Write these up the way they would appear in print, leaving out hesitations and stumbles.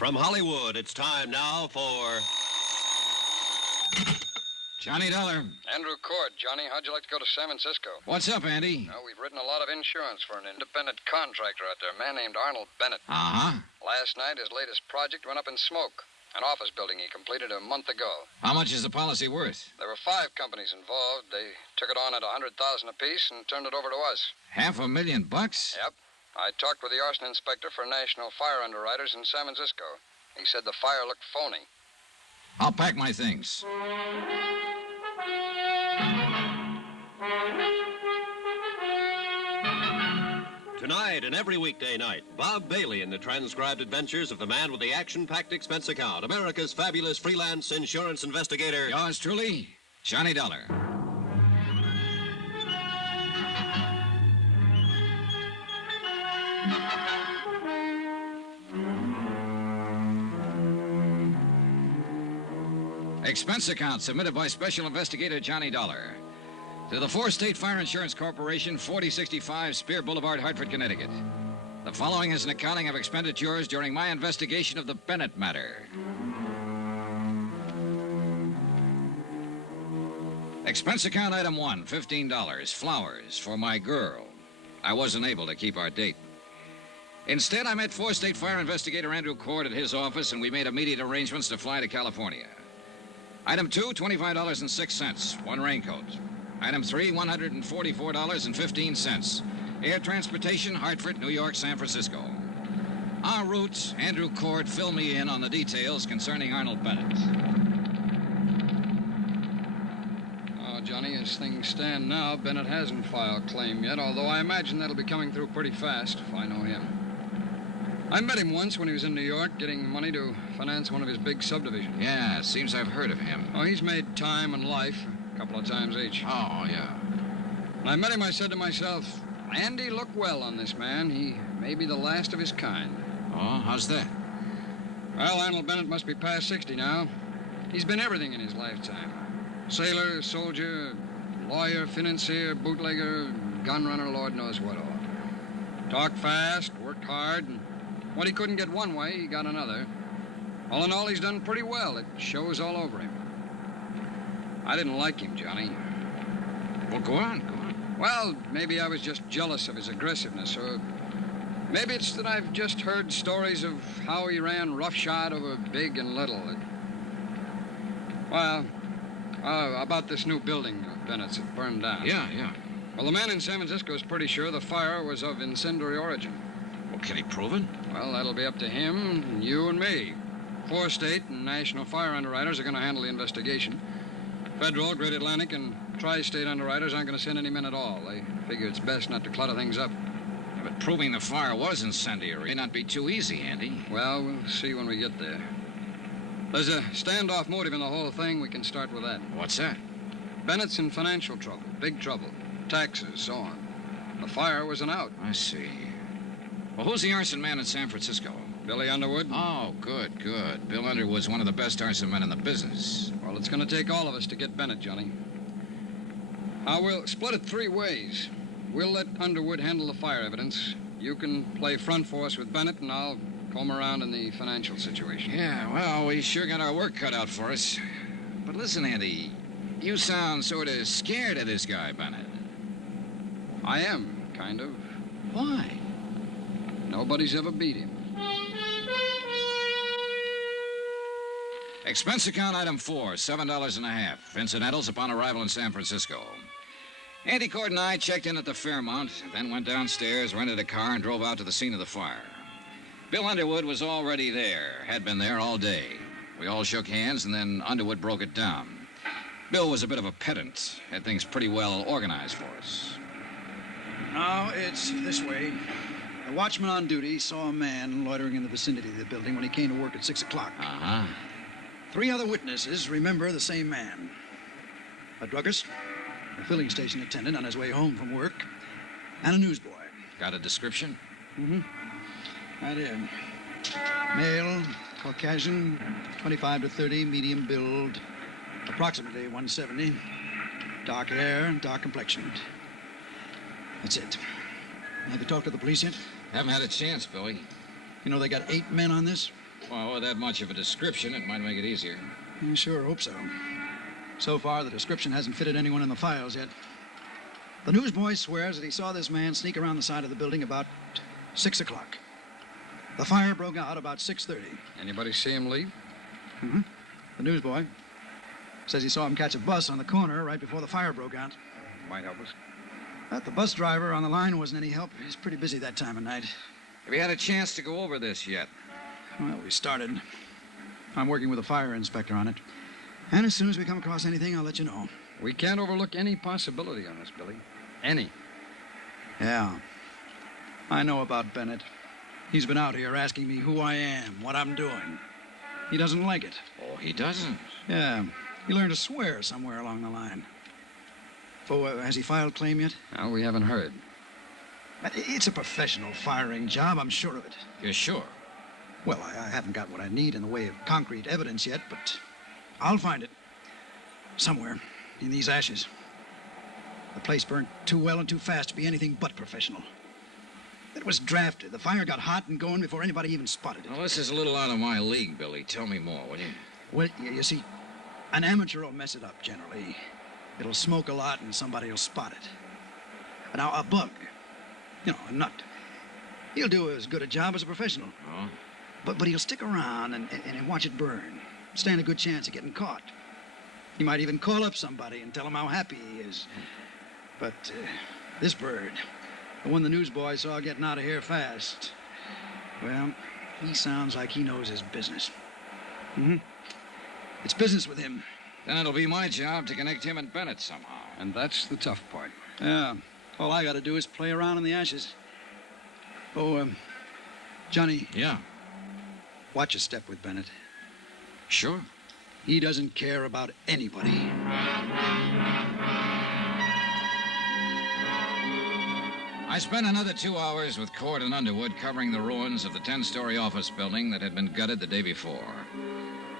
From Hollywood, it's time now for... Johnny Dollar. Andrew Cord, Johnny. How'd you like to go to San Francisco? What's up, Andy? Well, we've written a lot of insurance for an independent contractor out there, a man named Arnold Bennett. Uh-huh. Last night, his latest project went up in smoke. An office building he completed a month ago. How much is the policy worth? There were 5 companies involved. They took it on at $100,000 apiece and turned it over to us. $500,000? Yep. I talked with the arson inspector for National Fire Underwriters in San Francisco. He said the fire looked phony. I'll pack my things. Tonight and every weekday night, Bob Bailey in the transcribed adventures of the man with the action-packed expense account, America's fabulous freelance insurance investigator. Yours truly, Johnny Dollar. Expense account submitted by Special Investigator Johnny Dollar to the 4-State Fire Insurance Corporation, 4065 Spear Boulevard, Hartford, Connecticut. The following is an accounting of expenditures during my investigation of the Bennett matter. Expense account item 1, $15, flowers for my girl. I wasn't able to keep our date. Instead, I met 4-State Fire Investigator Andrew Cord at his office, and we made immediate arrangements to fly to California. Item 2, $25.06, one raincoat. Item 3, $144.15. Air transportation, Hartford, New York, San Francisco. En route, Andrew Cord filled me in on the details concerning Arnold Bennett. Oh, Johnny, as things stand now, Bennett hasn't filed claim yet, although I imagine that'll be coming through pretty fast if I know him. I met him once when he was in New York getting money to finance one of his big subdivisions. Yeah, seems I've heard of him. Oh, he's made time and life a couple of times each. Oh, yeah. When I met him, I said to myself, Andy, look well on this man. He may be the last of his kind. Oh, how's that? Well, Arnold Bennett must be past 60 now. He's been everything in his lifetime. Sailor, soldier, lawyer, financier, bootlegger, gun runner, Lord knows what all. Talked fast, worked hard, and what he couldn't get one way, he got another. All in all, he's done pretty well. It shows all over him. I didn't like him, Johnny. Well, go on. Well, maybe I was just jealous of his aggressiveness, or maybe it's that I've just heard stories of how he ran roughshod over big and little. About this new building of Bennett's that burned down. Yeah. Well, the man in San Francisco is pretty sure the fire was of incendiary origin. Well, can he prove it? Well, that'll be up to him, and you, and me. 4-State and National Fire Underwriters are going to handle the investigation. Federal, Great Atlantic, and Tri-State Underwriters aren't going to send any men at all. They figure it's best not to clutter things up. Yeah, but proving the fire was incendiary may not be too easy, Andy. Well, we'll see when we get there. There's a standoff motive in the whole thing. We can start with that. What's that? Bennett's in financial trouble, big trouble, taxes, so on. The fire was an out. I see. Well, who's the arson man in San Francisco? Billy Underwood. Oh, good. Bill Underwood's one of the best arson men in the business. Well, it's going to take all of us to get Bennett, Johnny. We'll split it 3 ways. We'll let Underwood handle the fire evidence. You can play front force with Bennett, and I'll comb around in the financial situation. Yeah, well, we sure got our work cut out for us. But listen, Andy, you sound sort of scared of this guy, Bennett. I am, kind of. Why? Nobody's ever beat him. Expense account item 4, $7.50. Incidentals upon arrival in San Francisco. Andy Cord and I checked in at the Fairmount, then went downstairs, rented a car, and drove out to the scene of the fire. Bill Underwood was already there, had been there all day. We all shook hands, and then Underwood broke it down. Bill was a bit of a pedant, had things pretty well organized for us. Now, it's this way. A watchman on duty saw a man loitering in the vicinity of the building when he came to work at 6 o'clock. Uh-huh. 3 other witnesses remember the same man. A druggist, a filling station attendant on his way home from work, and a newsboy. Got a description? Mm-hmm. Right here. Male, Caucasian, 25 to 30, medium build, approximately 170. Dark hair, dark complexion. That's it. Have you talked to the police yet? Haven't had a chance, Billy. You know they got 8 men on this? Well, with that much of a description, it might make it easier. I sure hope so. So far, the description hasn't fitted anyone in the files yet. The newsboy swears that he saw this man sneak around the side of the building about 6 o'clock. The fire broke out about 6:30. Anybody see him leave? Mm-hmm. The newsboy says he saw him catch a bus on the corner right before the fire broke out. Might help us. But the bus driver on the line wasn't any help. He's pretty busy that time of night. Have you had a chance to go over this yet? Well, we started. I'm working with a fire inspector on it. And as soon as we come across anything, I'll let you know. We can't overlook any possibility on this, Billy. Any. Yeah. I know about Bennett. He's been out here asking me who I am, what I'm doing. He doesn't like it. Oh, he doesn't? Yeah. He learned to swear somewhere along the line. Oh, has he filed claim yet? No, we haven't heard. But it's a professional firing job, I'm sure of it. You're sure? Well, I haven't got what I need in the way of concrete evidence yet, but I'll find it. Somewhere in these ashes. The place burned too well and too fast to be anything but professional. It was drafted. The fire got hot and going before anybody even spotted it. Well, this is a little out of my league, Billy. Tell me more, will you? Well, you see, an amateur will mess it up generally. It'll smoke a lot and somebody will spot it. Now, a bug, a nut, he'll do as good a job as a professional. Oh? But he'll stick around and watch it burn. Stand a good chance of getting caught. He might even call up somebody and tell him how happy he is. But this bird, the one the newsboy saw getting out of here fast, well, he sounds like he knows his business. Mm-hmm. It's business with him. Then it'll be my job to connect him and Bennett somehow. And that's the tough part. Yeah. All I got to do is play around in the ashes. Oh, Johnny. Yeah? Watch your step with Bennett. Sure. He doesn't care about anybody. I spent another 2 hours with Cord and Underwood covering the ruins of the 10-story office building that had been gutted the day before.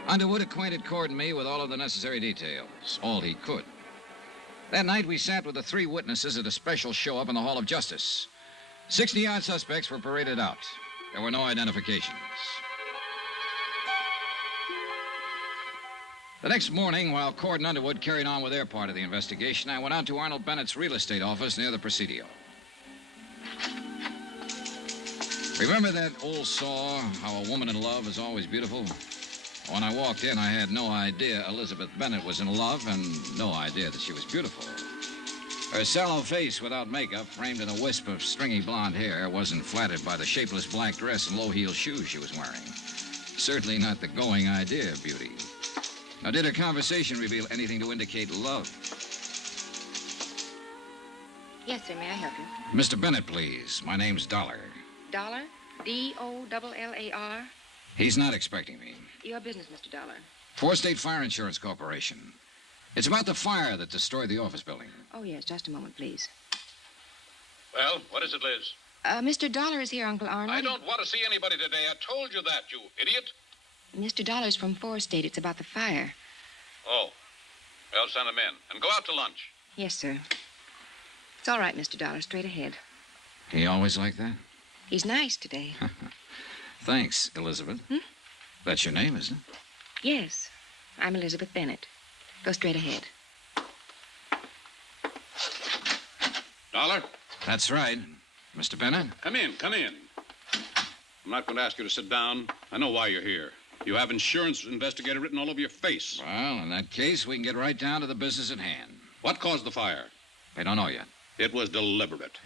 Underwood acquainted Cord and me with all of the necessary details, all he could. That night, we sat with the 3 witnesses at a special show-up in the Hall of Justice. 60-odd suspects were paraded out. There were no identifications. The next morning, while Cord and Underwood carried on with their part of the investigation, I went out to Arnold Bennett's real estate office near the Presidio. Remember that old saw, how a woman in love is always beautiful? When I walked in, I had no idea Elizabeth Bennett was in love and no idea that she was beautiful. Her sallow face without makeup, framed in a wisp of stringy blonde hair, wasn't flattered by the shapeless black dress and low-heeled shoes she was wearing. Certainly not the going idea of beauty. Now, did her conversation reveal anything to indicate love? Yes, sir. May I help you? Mr. Bennett, please. My name's Dollar. Dollar? D-O-L-L-A-R? He's not expecting me. Your business, Mr. Dollar. Four State Fire Insurance Corporation. It's about the fire that destroyed the office building. Oh, yes. Just a moment, please. Well, what is it, Liz? Mr. Dollar is here, Uncle Arnold. I don't want to see anybody today. I told you that, you idiot. Mr. Dollar's from 4 State. It's about the fire. Oh. Well, send him in. And go out to lunch. Yes, sir. It's all right, Mr. Dollar. Straight ahead. He always like that? He's nice today. Thanks, Elizabeth. That's your name, isn't it? Yes. I'm Elizabeth Bennett. Go straight ahead. Dollar? That's right. Mr. Bennett? Come in, come in. I'm not going to ask you to sit down. I know why you're here. You have insurance investigator written all over your face. Well, in that case, we can get right down to the business at hand. What caused the fire? They don't know yet. It was deliberate.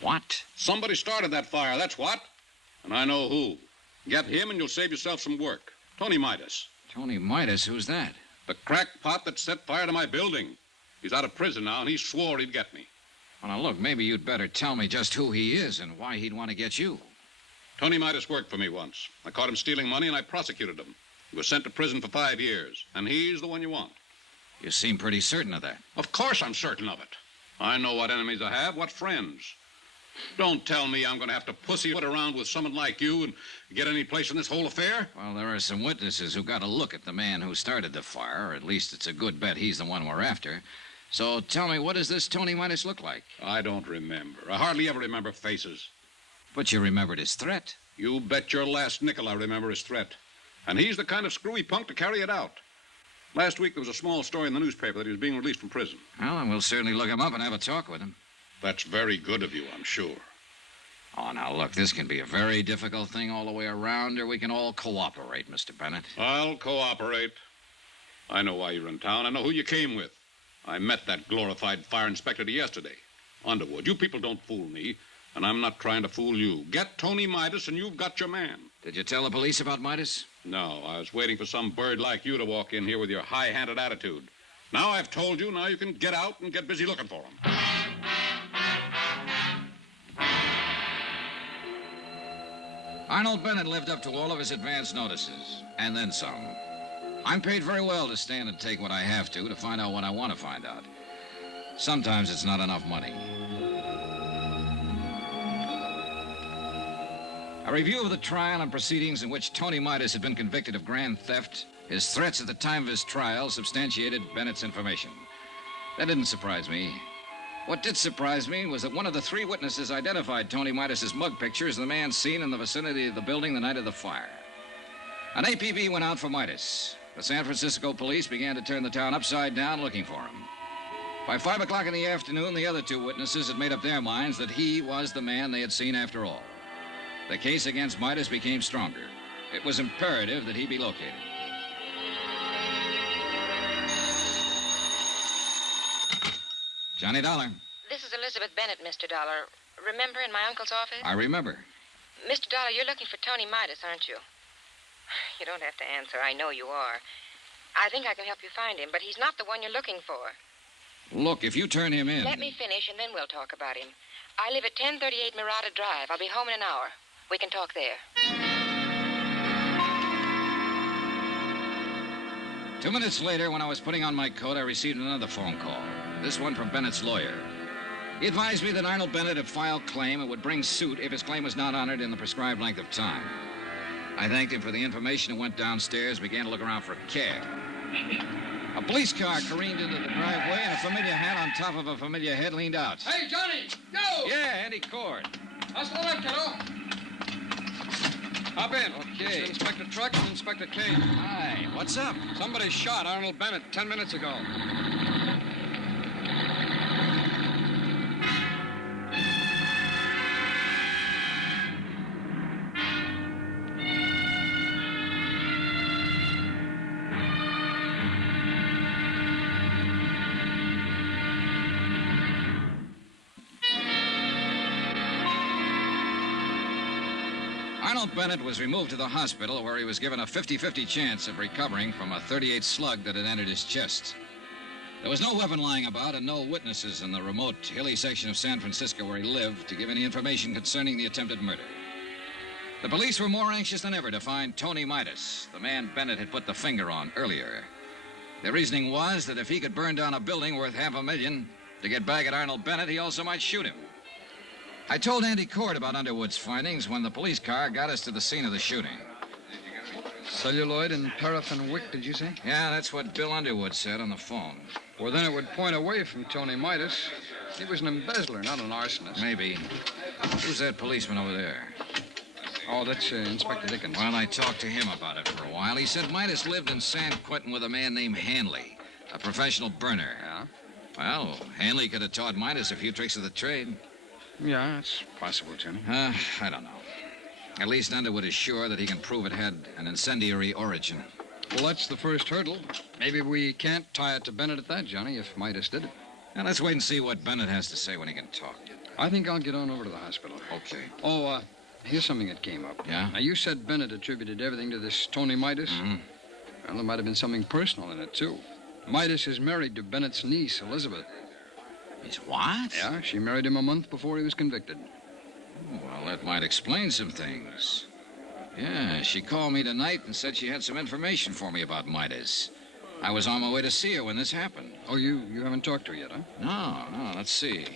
What? Somebody started that fire, that's what. And I know who. Get him and you'll save yourself some work. Tony Midas. Tony Midas? Who's that? The crackpot that set fire to my building. He's out of prison now, and he swore he'd get me. Well, now, look, maybe you'd better tell me just who he is and why he'd want to get you. Tony Midas worked for me once. I caught him stealing money, and I prosecuted him. He was sent to prison for 5 years, and he's the one you want. You seem pretty certain of that. Of course I'm certain of it. I know what enemies I have, what friends. Don't tell me I'm going to have to pussyfoot around with someone like you and get any place in this whole affair. Well, there are some witnesses who got a look at the man who started the fire, or at least it's a good bet he's the one we're after. So tell me, what does this Tony Midas look like? I don't remember. I hardly ever remember faces. But you remembered his threat. You bet your last nickel I remember his threat. And he's the kind of screwy punk to carry it out. Last week there was a small story in the newspaper that he was being released from prison. Well, then we'll certainly look him up and have a talk with him. That's very good of you, I'm sure. Oh, now, look, this can be a very difficult thing all the way around, or we can all cooperate, Mr. Bennett. I'll cooperate. I know why you're in town. I know who you came with. I met that glorified fire inspector yesterday. Underwood, you people don't fool me, and I'm not trying to fool you. Get Tony Midas, and you've got your man. Did you tell the police about Midas? No, I was waiting for some bird like you to walk in here with your high-handed attitude. Now I've told you, now you can get out and get busy looking for him. Arnold Bennett lived up to all of his advance notices, and then some. I'm paid very well to stand and take what I have to find out what I want to find out. Sometimes it's not enough money. A review of the trial and proceedings in which Tony Midas had been convicted of grand theft, his threats at the time of his trial substantiated Bennett's information. That didn't surprise me. What did surprise me was that one of the three witnesses identified Tony Midas's mug picture as the man seen in the vicinity of the building the night of the fire. An APB went out for Midas. The San Francisco police began to turn the town upside down looking for him. By 5 o'clock in the afternoon, the other two witnesses had made up their minds that he was the man they had seen after all. The case against Midas became stronger. It was imperative that he be located. Johnny Dollar. This is Elizabeth Bennett, Mr. Dollar. Remember in my uncle's office? I remember. Mr. Dollar, you're looking for Tony Midas, aren't you? You don't have to answer. I know you are. I think I can help you find him, but he's not the one you're looking for. Look, if you turn him in... Let me finish, and then we'll talk about him. I live at 1038 Mirada Drive. I'll be home in an hour. We can talk there. 2 minutes later, when I was putting on my coat, I received another phone call. This one from Bennett's lawyer. He advised me that Arnold Bennett had filed claim and would bring suit if his claim was not honored in the prescribed length of time. I thanked him for the information and went downstairs, began to look around for a cab. A police car careened into the driveway, and a familiar hat on top of a familiar head leaned out. Hey, Johnny! Go! Yeah, Andy Cord. How's the light, kiddo? Hop in. Okay. It's Inspector Truck and Inspector Cage. Hi, what's up? Somebody shot Arnold Bennett 10 minutes ago. Arnold Bennett was removed to the hospital where he was given a 50-50 chance of recovering from a .38 slug that had entered his chest. There was no weapon lying about and no witnesses in the remote, hilly section of San Francisco where he lived to give any information concerning the attempted murder. The police were more anxious than ever to find Tony Midas, the man Bennett had put the finger on earlier. Their reasoning was that if he could burn down a building worth $500,000 to get back at Arnold Bennett, he also might shoot him. I told Andy Cord about Underwood's findings when the police car got us to the scene of the shooting. Celluloid and paraffin wick, did you say? Yeah, that's what Bill Underwood said on the phone. Well, then it would point away from Tony Midas. He was an embezzler, not an arsonist. Maybe. Who's that policeman over there? Oh, that's Inspector Dickens. Well, I talked to him about it for a while. He said Midas lived in San Quentin with a man named Hanley, a professional burner. Yeah? Well, Hanley could have taught Midas a few tricks of the trade. Yeah, it's possible, Johnny. I don't know. At least Underwood is sure that he can prove it had an incendiary origin. Well, that's the first hurdle. Maybe we can't tie it to Bennett at that, Johnny, if Midas did it. Now, let's wait and see what Bennett has to say when he can talk. I think I'll get on over to the hospital. Okay. Oh, here's something that came up. Yeah? Now, you said Bennett attributed everything to this Tony Midas. Mm-hmm. Well, there might have been something personal in it, too. Midas is married to Bennett's niece, Elizabeth. He's what? Yeah, she married him a month before he was convicted. Well, that might explain some things. Yeah, she called me tonight and said she had some information for me about Midas. I was on my way to see her when this happened. Oh, you haven't talked to her yet, huh? No, let's see.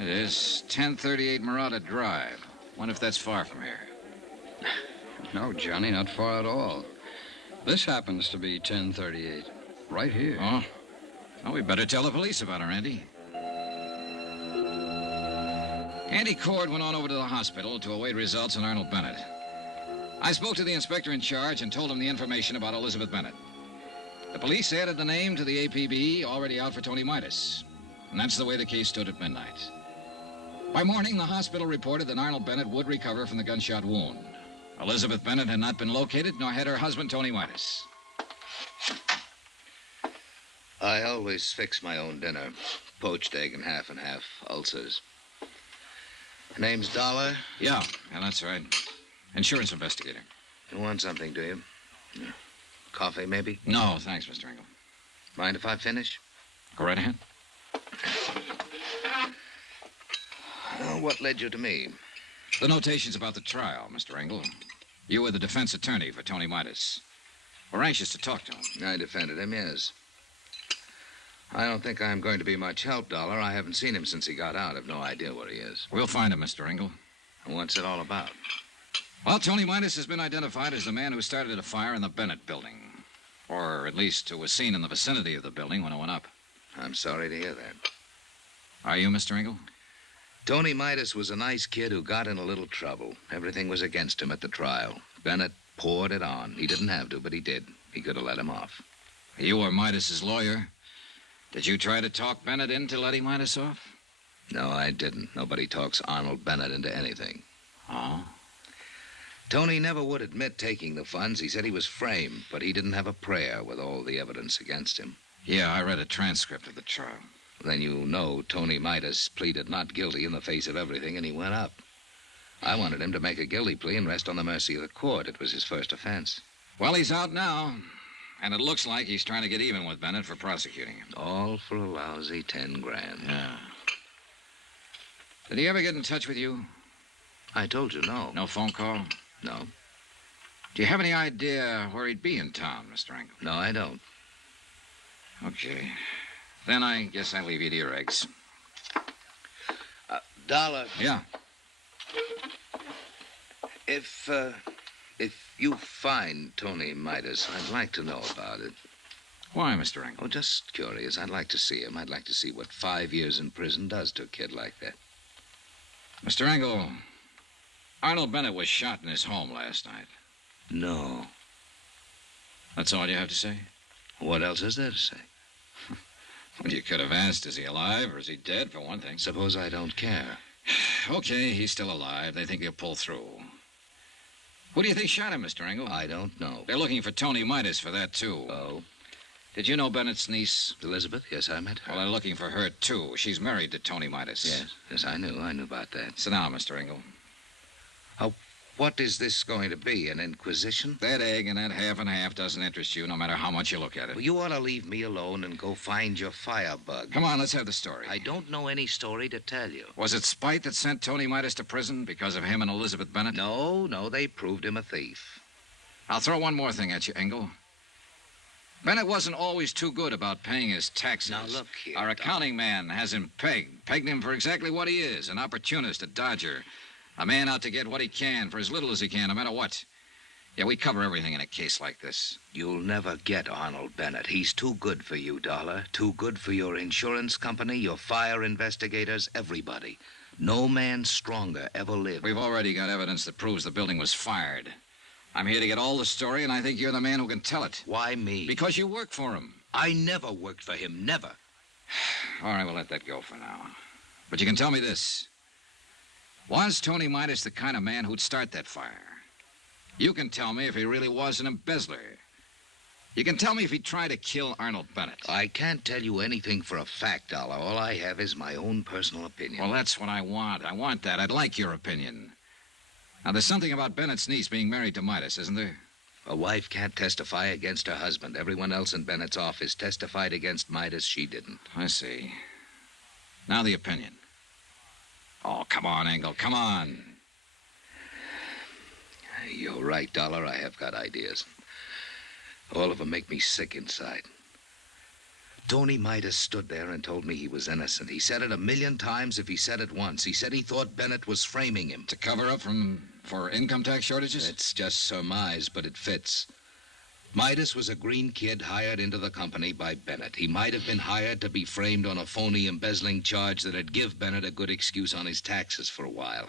It is 1038 Mirada Drive. Wonder if that's far from here. No, Johnny, not far at all. This happens to be 1038. Right here. Oh? Well, we better tell the police about her, Andy. Andy Cord went on over to the hospital to await results on Arnold Bennett. I spoke to the inspector in charge and told him the information about Elizabeth Bennett. The police added the name to the APB already out for Tony Midas. And that's the way the case stood at midnight. By morning, the hospital reported that Arnold Bennett would recover from the gunshot wound. Elizabeth Bennett had not been located, nor had her husband, Tony Midas. I always fix my own dinner. Poached egg and half, ulcers. Name's Dollar? Yeah, that's right. Insurance investigator. You want something, do you? Coffee, maybe? No, thanks, Mr. Engel. Mind if I finish? Go right ahead. What led you to me? The notations about the trial, Mr. Engel. You were the defense attorney for Tony Midas. We're anxious to talk to him. I defended him, yes. I don't think I'm going to be much help, Dollar. I haven't seen him since he got out. I've no idea where he is. We'll find him, Mr. Engel. And what's it all about? Well, Tony Midas has been identified as the man who started a fire in the Bennett building. Or at least who was seen in the vicinity of the building when it went up. I'm sorry to hear that. Are you, Mr. Engel? Tony Midas was a nice kid who got in a little trouble. Everything was against him at the trial. Bennett poured it on. He didn't have to, but he did. He could have let him off. You were Midas's lawyer. Did you try to talk Bennett into letting Midas off? No, I didn't. Nobody talks Arnold Bennett into anything. Oh? Tony never would admit taking the funds. He said he was framed, but he didn't have a prayer with all the evidence against him. Yeah, I read a transcript of the trial. Then you know Tony Midas pleaded not guilty in the face of everything, and he went up. I wanted him to make a guilty plea and rest on the mercy of the court. It was his first offense. Well, he's out now, and it looks like he's trying to get even with Bennett for prosecuting him. All for a lousy 10 grand. Yeah. Did he ever get in touch with you? I told you no. No phone call? No. Do you have any idea where he'd be in town, Mr. Engel? No, I don't. Okay. Then I guess I leave you to your eggs. Dollar. Yeah. If you find Tony Midas, I'd like to know about it. Why, Mr. Engel? Oh, just curious. I'd like to see him. I'd like to see what 5 years in prison does to a kid like that. Mr. Engel, Arnold Bennett was shot in his home last night. No. That's all you have to say? What else is there to say? Well, you could have asked, is he alive or is he dead, for one thing? Suppose I don't care. Okay, he's still alive. They think he'll pull through. Who do you think shot him, Mr. Engel? I don't know. They're looking for Tony Midas for that, too. Oh? Did you know Bennett's niece? Elizabeth? Yes, I met her. Well, they're looking for her, too. She's married to Tony Midas. Yes, I knew. I knew about that. Sit down, Mr. Engel. What is this going to be, an inquisition? That egg and that half and half doesn't interest you, no matter how much you look at it. Well, you ought to leave me alone and go find your firebug. Come on, let's have the story. I don't know any story to tell you. Was it spite that sent Tony Midas to prison because of him and Elizabeth Bennett? No, they proved him a thief. I'll throw one more thing at you, Engel. Bennett wasn't always too good about paying his taxes. Now, look here, Our accounting man has him pegged him for exactly what he is, an opportunist, a dodger. A man out to get what he can for as little as he can, no matter what. Yeah, we cover everything in a case like this. You'll never get Arnold Bennett. He's too good for you, Dollar. Too good for your insurance company, your fire investigators, everybody. No man stronger ever lived. We've already got evidence that proves the building was fired. I'm here to get all the story, and I think you're the man who can tell it. Why me? Because you work for him. I never worked for him, never. All right, we'll let that go for now. But you can tell me this. Was Tony Midas the kind of man who'd start that fire? You can tell me if he really was an embezzler. You can tell me if he tried to kill Arnold Bennett. I can't tell you anything for a fact, Dollar. All I have is my own personal opinion. Well, that's what I want. I want that. I'd like your opinion. Now, there's something about Bennett's niece being married to Midas, isn't there? A wife can't testify against her husband. Everyone else in Bennett's office testified against Midas. She didn't. I see. Now the opinion. Oh, come on, Engel, come on. You're right, Dollar. I have got ideas. All of them make me sick inside. Tony Midas stood there and told me he was innocent. He said it 1,000,000 times if he said it once. He said he thought Bennett was framing him. To cover up for income tax shortages? It's just surmise, but it fits. Midas was a green kid hired into the company by Bennett. He might have been hired to be framed on a phony embezzling charge that'd give Bennett a good excuse on his taxes for a while.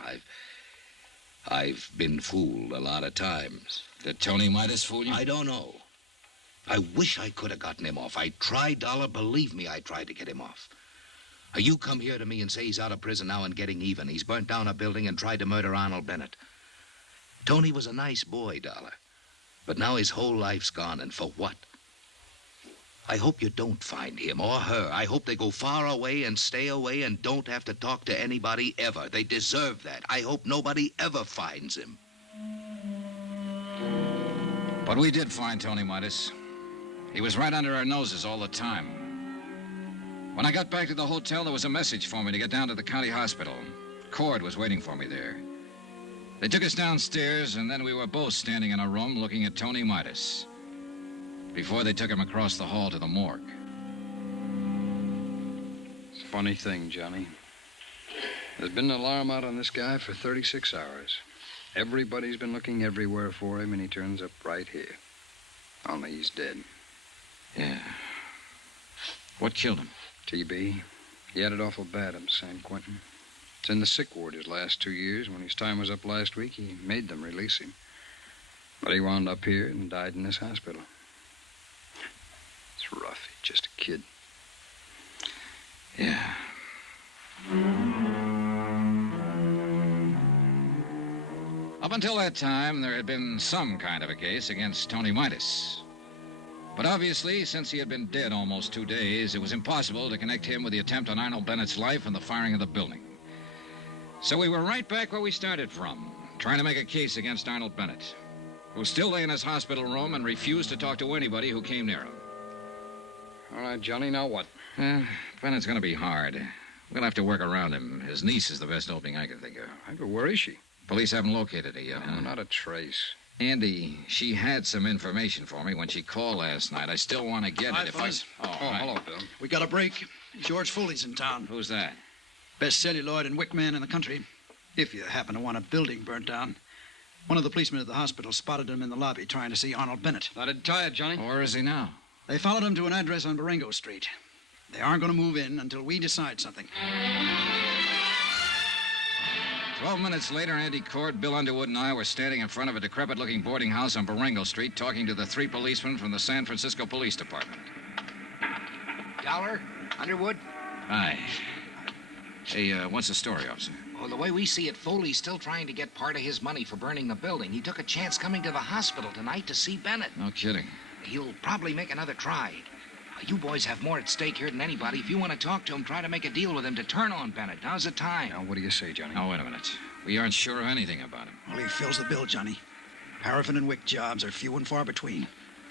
I've been fooled a lot of times. Did Tony Midas fool you? I don't know. I wish I could have gotten him off. I tried, Dollar. Believe me, I tried to get him off. You come here to me and say he's out of prison now and getting even. He's burnt down a building and tried to murder Arnold Bennett. Tony was a nice boy, Dollar. But now his whole life's gone, and for what? I hope you don't find him or her. I hope they go far away and stay away and don't have to talk to anybody ever. They deserve that. I hope nobody ever finds him. But we did find Tony Midas. He was right under our noses all the time. When I got back to the hotel, there was a message for me to get down to the county hospital. Cord was waiting for me there. They took us downstairs, and then we were both standing in a room looking at Tony Midas before they took him across the hall to the morgue. It's a funny thing, Johnny. There's been an alarm out on this guy for 36 hours. Everybody's been looking everywhere for him, and he turns up right here. Only he's dead. Yeah. What killed him? TB. He had it awful bad up in San Quentin. It's in the sick ward his last 2 years. When his time was up last week, he made them release him. But he wound up here and died in this hospital. It's rough. He's just a kid. Yeah. Up until that time, there had been some kind of a case against Tony Midas. But obviously, since he had been dead almost 2 days, it was impossible to connect him with the attempt on Arnold Bennett's life and the firing of the building. So we were right back where we started from, trying to make a case against Arnold Bennett, who still lay in his hospital room and refused to talk to anybody who came near him. All right, Johnny, now what? Bennett's going to be hard. We'll have to work around him. His niece is the best opening I can think of. Where is she? Police haven't located her yet, huh? Not a trace. Andy, she had some information for me when she called last night. I still want to get it if I... Hello, Bill. We got a break. George Foley's in town. Who's that? Best celluloid and wick man in the country. If you happen to want a building burnt down. One of the policemen at the hospital spotted him in the lobby trying to see Arnold Bennett. That'd tie it, Johnny. Where is he now? They followed him to an address on Baringo Street. They aren't going to move in until we decide something. 12 minutes later, Andy Cord, Bill Underwood, and I were standing in front of a decrepit-looking boarding house on Baringo Street talking to the 3 policemen from the San Francisco Police Department. Dollar? Underwood? Hi. Hey, what's the story, officer? Well, the way we see it, Foley's still trying to get part of his money for burning the building. He took a chance coming to the hospital tonight to see Bennett. No kidding. He'll probably make another try. You boys have more at stake here than anybody. If you want to talk to him, try to make a deal with him to turn on Bennett. Now's the time. Now, what do you say, Johnny? Now, wait a minute. We aren't sure of anything about him. Well, he fills the bill, Johnny. Paraffin and wick jobs are few and far between.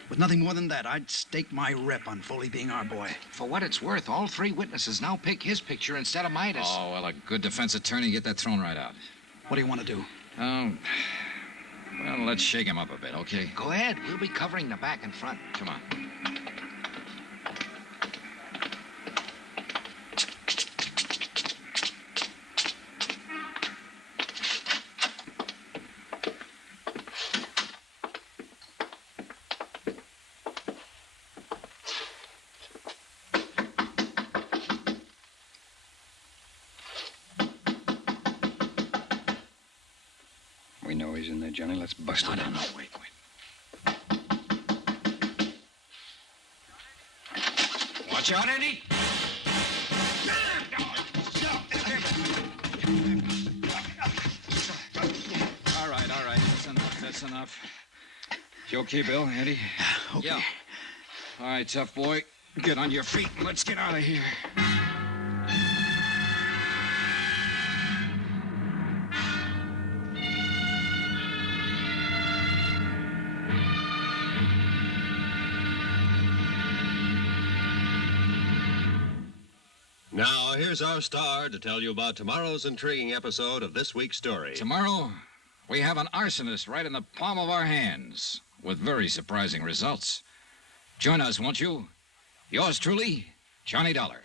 With nothing more than that, I'd stake my rep on Foley being our boy. For what it's worth, all 3 witnesses now pick his picture instead of Midas. Oh, well, a good defense attorney, get that thrown right out. What do you want to do? Oh, well, let's shake him up a bit, okay? Go ahead. We'll be covering the back and front. Come on. We know he's in there, Johnny. Let's bust it. No, wait. Watch out, Andy. All right. That's enough. You okay, Bill, Andy? Okay. Yeah. All right, tough boy. Get on your feet and let's get out of here. Now, here's our star to tell you about tomorrow's intriguing episode of this week's story. Tomorrow, we have an arsonist right in the palm of our hands with very surprising results. Join us, won't you? Yours truly, Johnny Dollar.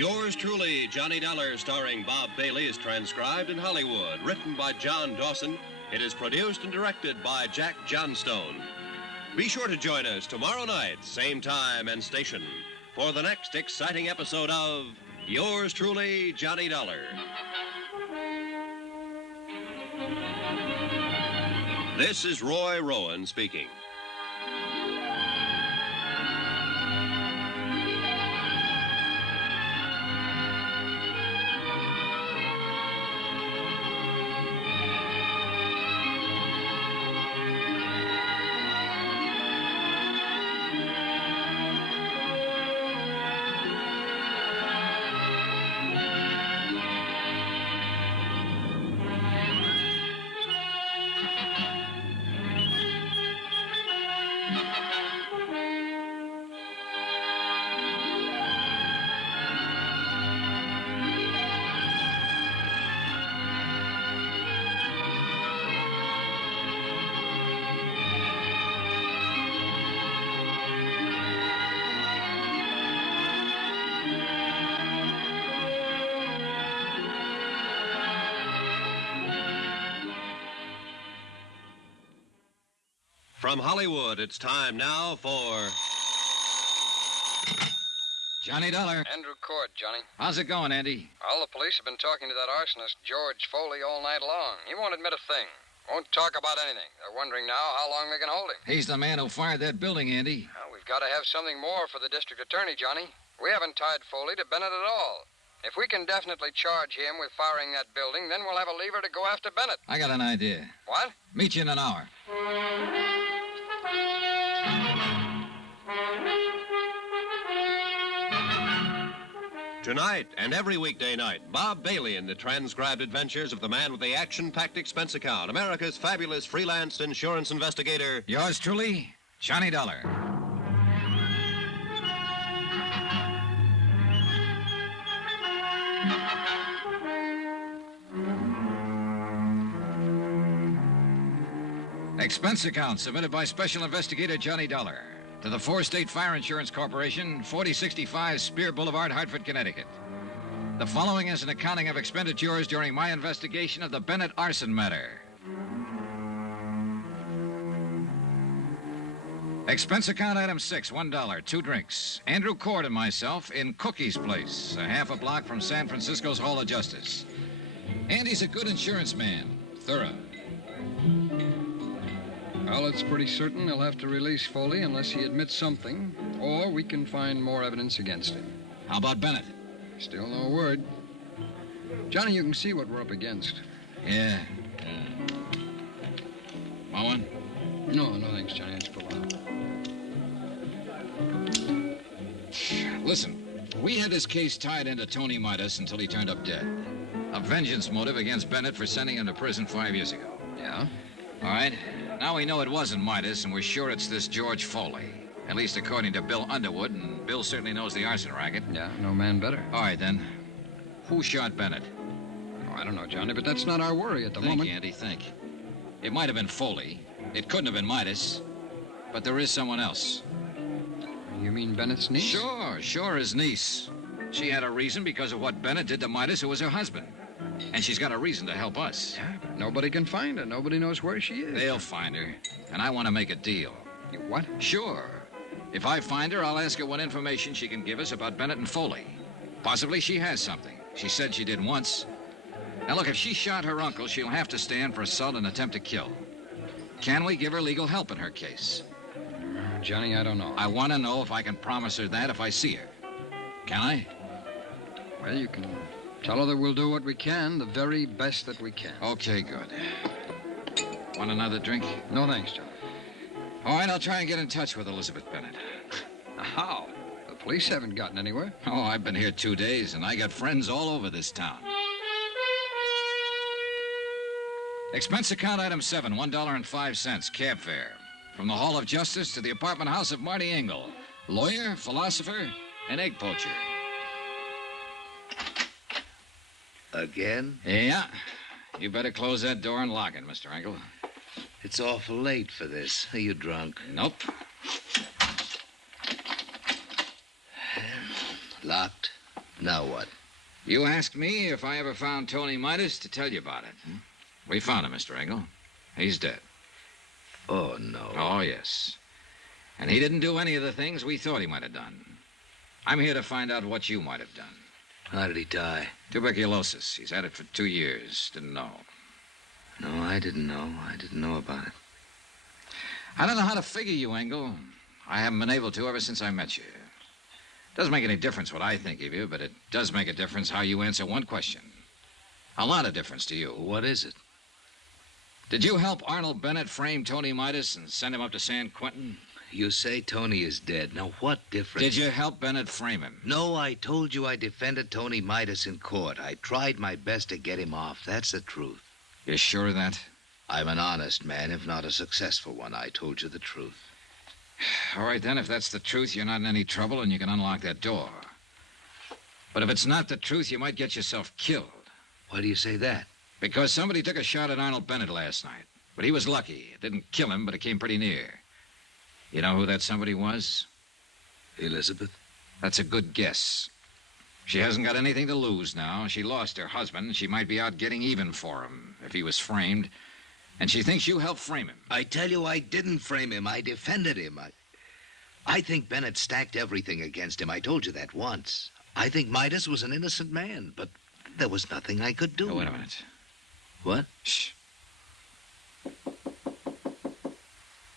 Yours truly, Johnny Dollar, starring Bob Bailey, is transcribed in Hollywood. Written by John Dawson. It is produced and directed by Jack Johnstone. Be sure to join us tomorrow night, same time and station, for the next exciting episode of Yours truly, Johnny Dollar. This is Roy Rowan speaking. From Hollywood, it's time now for... Johnny Dollar. Andrew Cord, Johnny. How's it going, Andy? All the police have been talking to that arsonist, George Foley, all night long. He won't admit a thing. Won't talk about anything. They're wondering now how long they can hold him. He's the man who fired that building, Andy. Well, we've got to have something more for the district attorney, Johnny. We haven't tied Foley to Bennett at all. If we can definitely charge him with firing that building, then we'll have a lever to go after Bennett. I got an idea. What? Meet you in an hour. Tonight and every weekday night, Bob Bailey in the transcribed adventures of the man with the action-packed expense account, America's fabulous freelance insurance investigator. Yours truly, Johnny Dollar. Expense account submitted by Special Investigator Johnny Dollar to the Four-State Fire Insurance Corporation, 4065 Spear Boulevard, Hartford, Connecticut. The following is an accounting of expenditures during my investigation of the Bennett arson matter. Expense account item 6, $1, 2 drinks. Andrew Cord and myself in Cookie's Place, a half a block from San Francisco's Hall of Justice. Andy's a good insurance man, thorough. Well, it's pretty certain they'll have to release Foley unless he admits something, or we can find more evidence against him. How about Bennett? Still no word. Johnny, you can see what we're up against. Yeah. Want one? No, thanks, Johnny. It's for a while. Listen, we had this case tied into Tony Midas until he turned up dead. A vengeance motive against Bennett for sending him to prison 5 years ago. Yeah? All right. Now we know it wasn't Midas, and we're sure it's this George Foley. At least according to Bill Underwood, and Bill certainly knows the arson racket. Yeah, no man better. All right, then. Who shot Bennett? Oh, I don't know, Johnny, but that's not our worry at the moment. Think, Andy, think. It might have been Foley. It couldn't have been Midas. But there is someone else. You mean Bennett's niece? Sure, his niece. She had a reason because of what Bennett did to Midas, who was her husband. And she's got a reason to help us. Yeah, but nobody can find her. Nobody knows where she is. They'll find her. And I want to make a deal. You what? Sure. If I find her, I'll ask her what information she can give us about Bennett and Foley. Possibly she has something. She said she did once. Now, look, if she shot her uncle, she'll have to stand for assault and attempt to kill. Can we give her legal help in her case? Johnny, I don't know. I want to know if I can promise her that if I see her. Can I? Well, you can tell her that we'll do what we can, the very best that we can. Okay, good. Want another drink? No, thanks, Johnny. All right, I'll try and get in touch with Elizabeth Bennett. How? The police haven't gotten anywhere. Oh, I've been here 2 days, and I got friends all over this town. Expense account item 7, $1.05, cab fare. From the Hall of Justice to the apartment house of Marty Engel, lawyer, philosopher, and egg poacher. Again? Yeah. You better close that door and lock it, Mr. Engel. It's awful late for this. Are you drunk? Nope. Locked? Now what? You asked me if I ever found Tony Midas to tell you about it. Hmm? We found him, Mr. Engel. He's dead. Oh, no. Oh, yes. And he didn't do any of the things we thought he might have done. I'm here to find out what you might have done. How did he die? Tuberculosis. He's had it for 2 years. Didn't know. No, I didn't know. I didn't know about it. I don't know how to figure you, Engel. I haven't been able to ever since I met you. Doesn't make any difference what I think of you, but it does make a difference how you answer one question. A lot of difference to you. What is it? Did you help Arnold Bennett frame Tony Midas and send him up to San Quentin? You say Tony is dead. Now, what difference? Did you help Bennett frame him? No, I told you I defended Tony Midas in court. I tried my best to get him off. That's the truth. You sure of that? I'm an honest man, if not a successful one. I told you the truth. All right, then, if that's the truth, you're not in any trouble and you can unlock that door. But if it's not the truth, you might get yourself killed. Why do you say that? Because somebody took a shot at Arnold Bennett last night. But he was lucky. It didn't kill him, but it came pretty near. You know who that somebody was? Elizabeth? That's a good guess. She hasn't got anything to lose now. She lost her husband, and she might be out getting even for him if he was framed. And she thinks you helped frame him. I tell you, I didn't frame him. I defended him. I think Bennett stacked everything against him. I told you that once. I think Midas was an innocent man, but there was nothing I could do. Oh, wait a minute. What? Shh.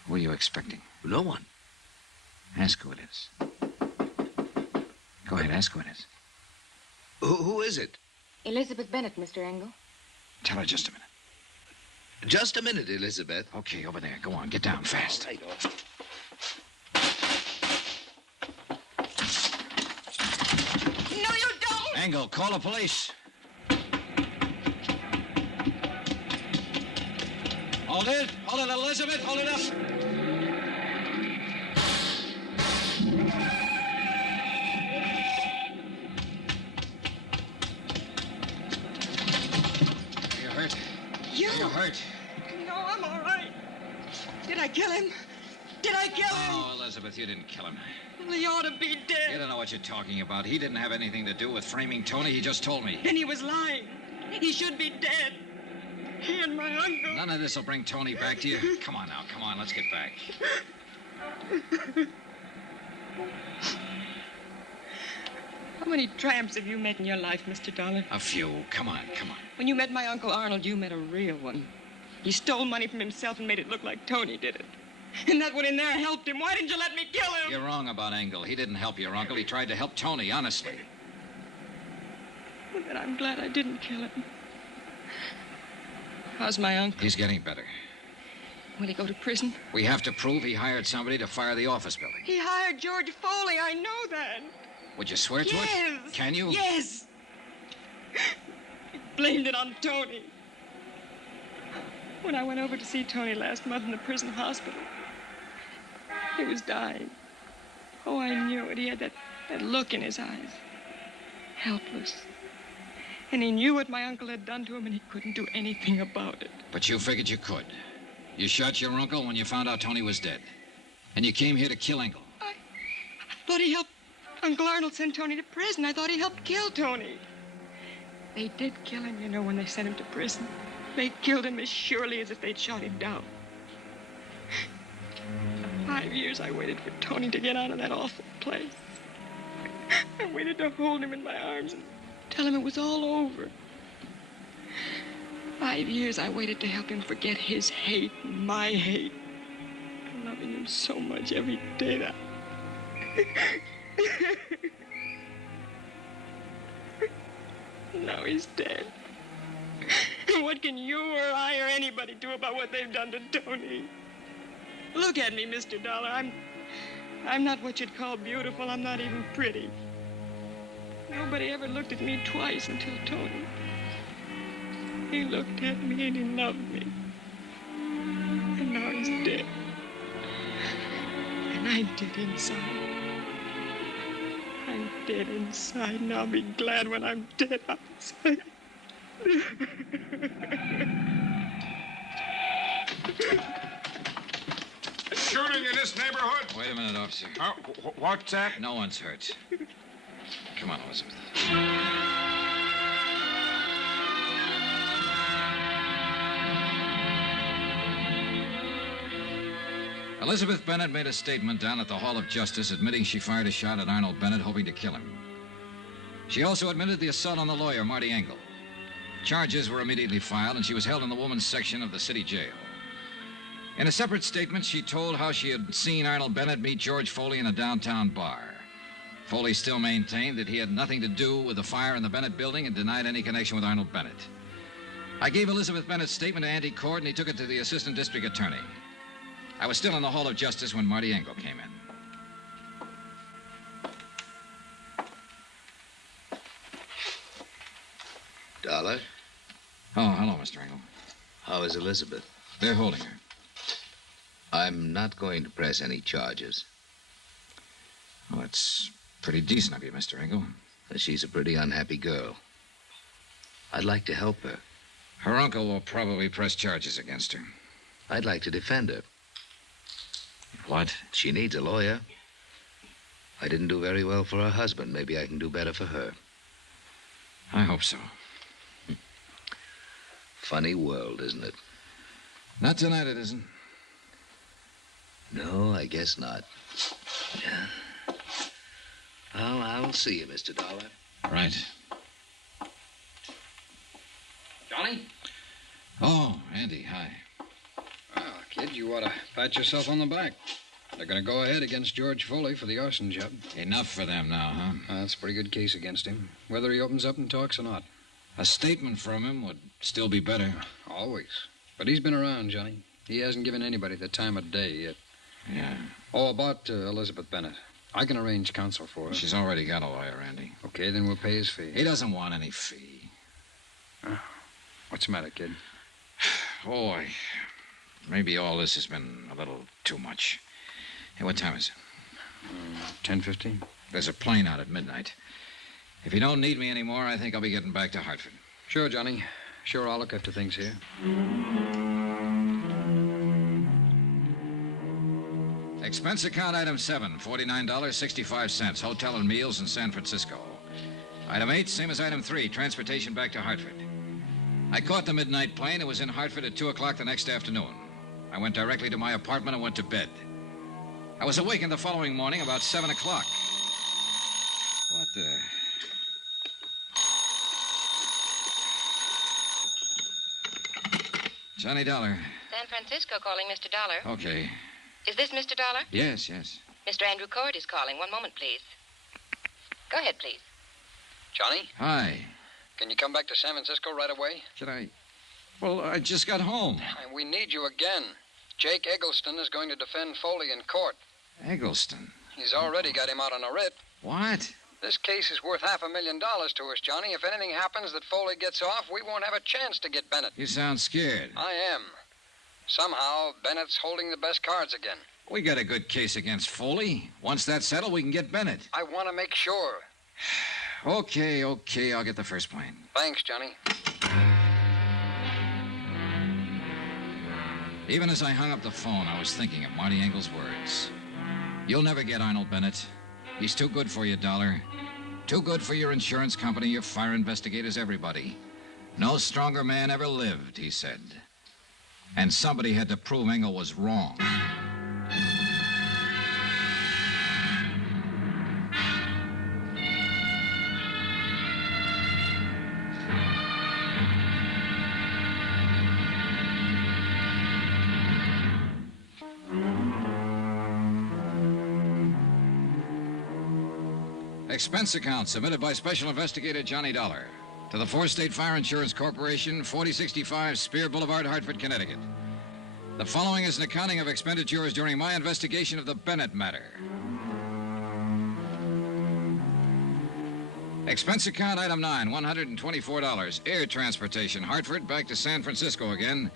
Who are you expecting? No one. Ask who it is. Go ahead, ask who it is. Who is it? Elizabeth Bennett, Mr. Engel. Tell her just a minute. Just a minute, Elizabeth. Okay, over there. Go on, get down fast. Right on. No, you don't! Engel, call the police. Hold it, Elizabeth, hold it up. Are you hurt? You? Are you hurt? No, I'm all right. Did I kill him? Did I kill him? Oh, Elizabeth, you didn't kill him. Well, he ought to be You dead. don't know what you're talking about. He didn't have anything to do with framing Tony. He just told me. And he was lying. He should be dead. He and my uncle. None of this will bring Tony back to you. Come on now, come on, let's get back. How many tramps have you met in your life, Mr. Dollar? A few. Come on, come on. When you met my Uncle Arnold, you met a real one. He stole money from himself and made it look like Tony did it. And that one in there helped him. Why didn't you let me kill him? You're wrong about Engel. He didn't help your uncle. He tried to help Tony, honestly. Well, then I'm glad I didn't kill him. How's my uncle? He's getting better. Will he go to prison? We have to prove he hired somebody to fire the office building. He hired George Foley. I know that. Would you swear to Yes. it? Can you? Yes. He blamed it on Tony. When I went over to see Tony last month in the prison hospital, he was dying. Oh, I knew it. He had that look in his eyes. Helpless. And he knew what my uncle had done to him, and he couldn't do anything about it. But you figured you could. You shot your uncle when you found out Tony was dead. And you came here to kill Engel. I thought he helped Uncle Arnold send Tony to prison. I thought he helped kill Tony. They did kill him, you know, when they sent him to prison. They killed him as surely as if they'd shot him down. 5 years I waited for Tony to get out of that awful place. I waited to hold him in my arms and tell him it was all over. 5 years I waited to help him forget his hate and my hate. Loving him so much every day that... Now he's dead. What can you or I or anybody do about what they've done to Tony? Look at me, Mr. Dollar. I'm not what you'd call beautiful. I'm not even pretty. Nobody ever looked at me twice until Tony. He looked at me and he loved me. And now he's dead. And I'm dead inside. I'm dead inside, and I'll be glad when I'm dead outside. Shooting in this neighborhood? Wait a minute, officer. What's that? No one's hurt. Come on, Elizabeth. Elizabeth Bennett made a statement down at the Hall of Justice admitting she fired a shot at Arnold Bennett, hoping to kill him. She also admitted the assault on the lawyer, Marty Engel. Charges were immediately filed, and she was held in the women's section of the city jail. In a separate statement, she told how she had seen Arnold Bennett meet George Foley in a downtown bar. Foley still maintained that he had nothing to do with the fire in the Bennett building and denied any connection with Arnold Bennett. I gave Elizabeth Bennett's statement to Andy Cord, and he took it to the assistant district attorney. I was still in the Hall of Justice when Marty Engel came in. Dollar? Oh, hello, Mr. Engel. How is Elizabeth? They're holding her. I'm not going to press any charges. Well, that's pretty decent of you, Mr. Engel. She's a pretty unhappy girl. I'd like to help her. Her uncle will probably press charges against her. I'd like to defend her. What? She needs a lawyer. I didn't do very well for her husband. Maybe I can do better for her. I hope so. Funny world, isn't it? Not tonight, it isn't. No, I guess not. Yeah. Well, I'll see you, Mr. Dollar. Right. Johnny? Oh, Andy, hi. Well, kid, you ought to pat yourself on the back. They're going to go ahead against George Foley for the arson job. Enough for them now, huh? That's a pretty good case against him, whether he opens up and talks or not. A statement from him would still be better. Always. But he's been around, Johnny. He hasn't given anybody the time of day yet. Yeah. Oh, about Elizabeth Bennett. I can arrange counsel for her. She's already got a lawyer, Andy. Okay, then we'll pay his fee. He doesn't want any fee. What's the matter, kid? Boy, maybe all this has been a little too much. Hey, what time is it? 10:15. There's a plane out at midnight. If you don't need me anymore, I think I'll be getting back to Hartford. Sure, Johnny. Sure, I'll look after things here. Expense account item 7, $49.65, hotel and meals in San Francisco. Item 8, same as item 3, transportation back to Hartford. I caught the midnight plane and was in Hartford at 2 o'clock the next afternoon. I went directly to my apartment and went to bed. I was awakened the following morning about 7 o'clock. What the... Johnny Dollar. San Francisco calling, Mr. Dollar. Okay. Is this Mr. Dollar? Yes, yes. Mr. Andrew Cord is calling. One moment, please. Go ahead, please. Johnny, Hi. can you come back to San Francisco right away? Can I... Well, I just got home. We need you again. Jake Eggleston is going to defend Foley in court. Eggleston. He's already got him out on a writ. What? This case is worth $500,000 to us, Johnny. If anything happens that Foley gets off, we won't have a chance to get Bennett. You sound scared. I am. Somehow, Bennett's holding the best cards again. We got a good case against Foley. Once that's settled, we can get Bennett. I want to make sure. Okay, I'll get the first plane. Thanks, Johnny. Even as I hung up the phone, I was thinking of Marty Engel's words. You'll never get Arnold Bennett. He's too good for you, Dollar. Too good for your insurance company, your fire investigators, everybody. No stronger man ever lived, he said. And somebody had to prove Engel was wrong. Expense account submitted by Special Investigator Johnny Dollar to the Four State Fire Insurance Corporation, 4065 Spear Boulevard, Hartford, Connecticut. The following is an accounting of expenditures during my investigation of the Bennett matter. Expense account item 9, $124. Air transportation, Hartford back to San Francisco again,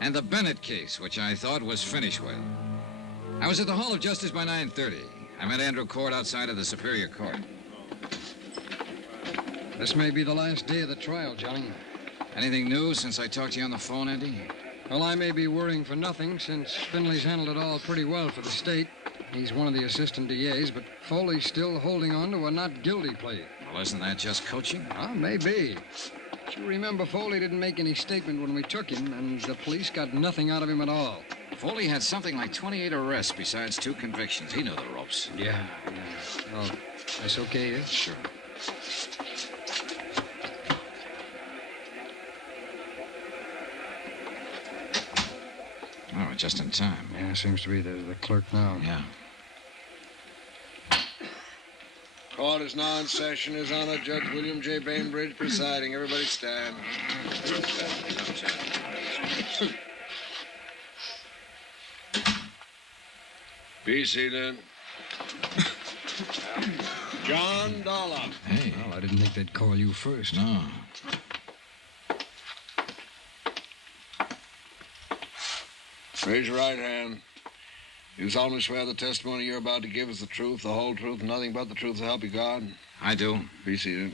and the Bennett case, which I thought was finished with. I was at the Hall of Justice by 9:30. I met Andrew Cord outside of the Superior Court. This may be the last day of the trial, Johnny. Anything new since I talked to you on the phone, Andy? Well, I may be worrying for nothing, since Finley's handled it all pretty well for the state. He's one of the assistant DAs, but Foley's still holding on to a not guilty plea. Well, isn't that just coaching? Well, maybe. But you remember Foley didn't make any statement when we took him, and the police got nothing out of him at all. Foley had something like 28 arrests besides 2 convictions. He knew the ropes. Yeah. Oh, that's okay, yeah? Sure. Oh, just in time. Yeah, seems to be the clerk now. Yeah. Court is now in session. His Honor, Judge William J. Bainbridge presiding. Everybody stand. Be seated. John Dollar. Hey. Well, I didn't think they'd call you first. No. Raise your right hand. You solemnly swear the testimony you're about to give is the truth, the whole truth, and nothing but the truth, so help you God? I do. Be seated.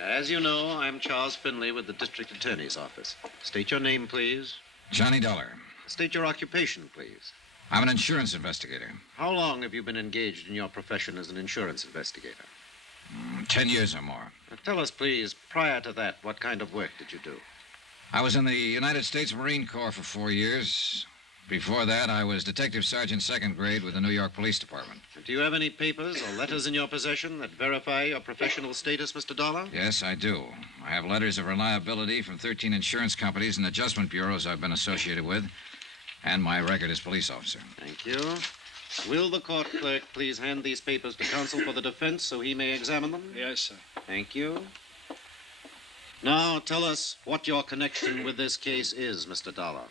As you know, I'm Charles Finley with the District Attorney's Office. State your name, please. Johnny Dollar. State your occupation, please. I'm an insurance investigator. How long have you been engaged in your profession as an insurance investigator? 10 years or more. Now, tell us, please, prior to that, what kind of work did you do? I was in the United States Marine Corps for 4 years. Before that, I was Detective Sergeant 2nd grade with the New York Police Department. Do you have any papers or letters in your possession that verify your professional status, Mr. Dollar? Yes, I do. I have letters of reliability from 13 insurance companies and adjustment bureaus I've been associated with, and my record as police officer. Thank you. Will the court clerk please hand these papers to counsel for the defense so he may examine them? Yes, sir. Thank you. Now, tell us what your connection with this case is, Mr. Dollar.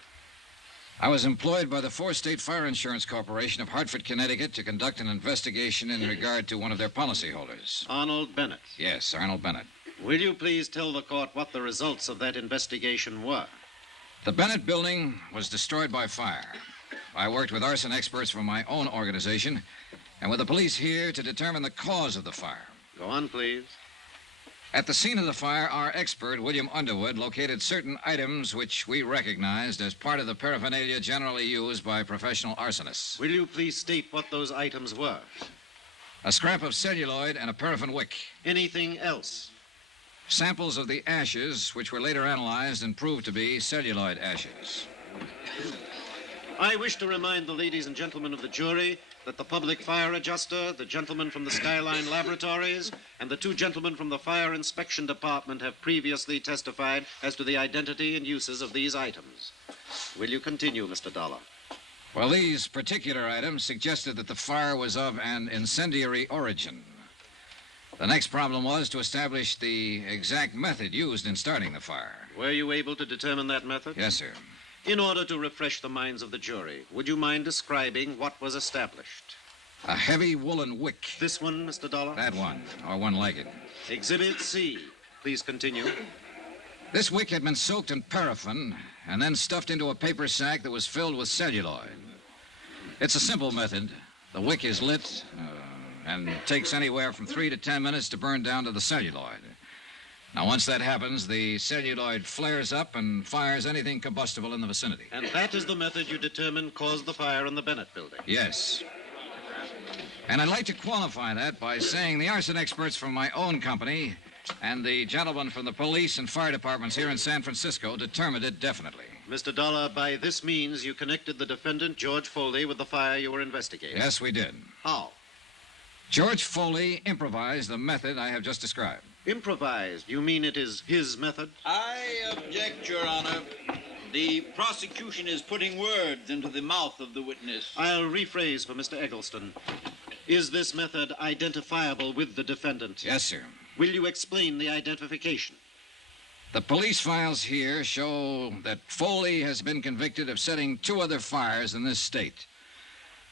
I was employed by the Four-State Fire Insurance Corporation of Hartford, Connecticut, to conduct an investigation in regard to one of their policyholders. Arnold Bennett. Yes, Arnold Bennett. Will you please tell the court what the results of that investigation were? The Bennett building was destroyed by fire. I worked with arson experts from my own organization and with the police here to determine the cause of the fire. Go on, please. At the scene of the fire, our expert, William Underwood, located certain items which we recognized as part of the paraphernalia generally used by professional arsonists. Will you please state what those items were? A scrap of celluloid and a paraffin wick. Anything else? Samples of the ashes, which were later analyzed and proved to be celluloid ashes. I wish to remind the ladies and gentlemen of the jury that the public fire adjuster, the gentleman from the Skyline Laboratories, and the 2 gentlemen from the Fire Inspection Department have previously testified as to the identity and uses of these items. Will you continue, Mr. Dollar? Well, these particular items suggested that the fire was of an incendiary origin. The next problem was to establish the exact method used in starting the fire. Were you able to determine that method? Yes, sir. In order to refresh the minds of the jury, would you mind describing what was established? A heavy woolen wick. This one, Mr. Dollar? That one, or one-legged. Exhibit C. Please continue. This wick had been soaked in paraffin and then stuffed into a paper sack that was filled with celluloid. It's a simple method. The wick is lit and takes anywhere from 3 to 10 minutes to burn down to the celluloid. Now, once that happens, the celluloid flares up and fires anything combustible in the vicinity. And that is the method you determine caused the fire in the Bennett building? Yes. And I'd like to qualify that by saying the arson experts from my own company and the gentlemen from the police and fire departments here in San Francisco determined it definitely. Mr. Dollar, by this means, you connected the defendant, George Foley, with the fire you were investigating. Yes, we did. How? George Foley improvised the method I have just described. Improvised? You mean it is his method? I object, Your Honor. The prosecution is putting words into the mouth of the witness. I'll rephrase for Mr. Eggleston. Is this method identifiable with the defendant? Yes, sir. Will you explain the identification? The police files here show that Foley has been convicted of setting 2 other fires in this state.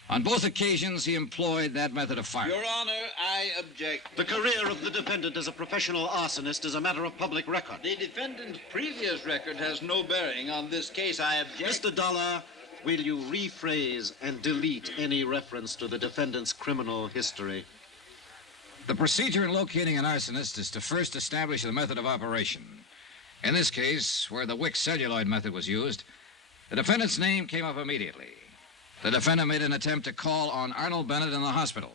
On both occasions, he employed that method of fire. Your Honor, I object. The career of the defendant as a professional arsonist is a matter of public record. The defendant's previous record has no bearing on this case. I object. Mr. Dollar, will you rephrase and delete any reference to the defendant's criminal history? The procedure in locating an arsonist is to first establish the method of operation. In this case, where the wick celluloid method was used, The defendant's name came up immediately. The defendant made an attempt to call on Arnold Bennett in the hospital.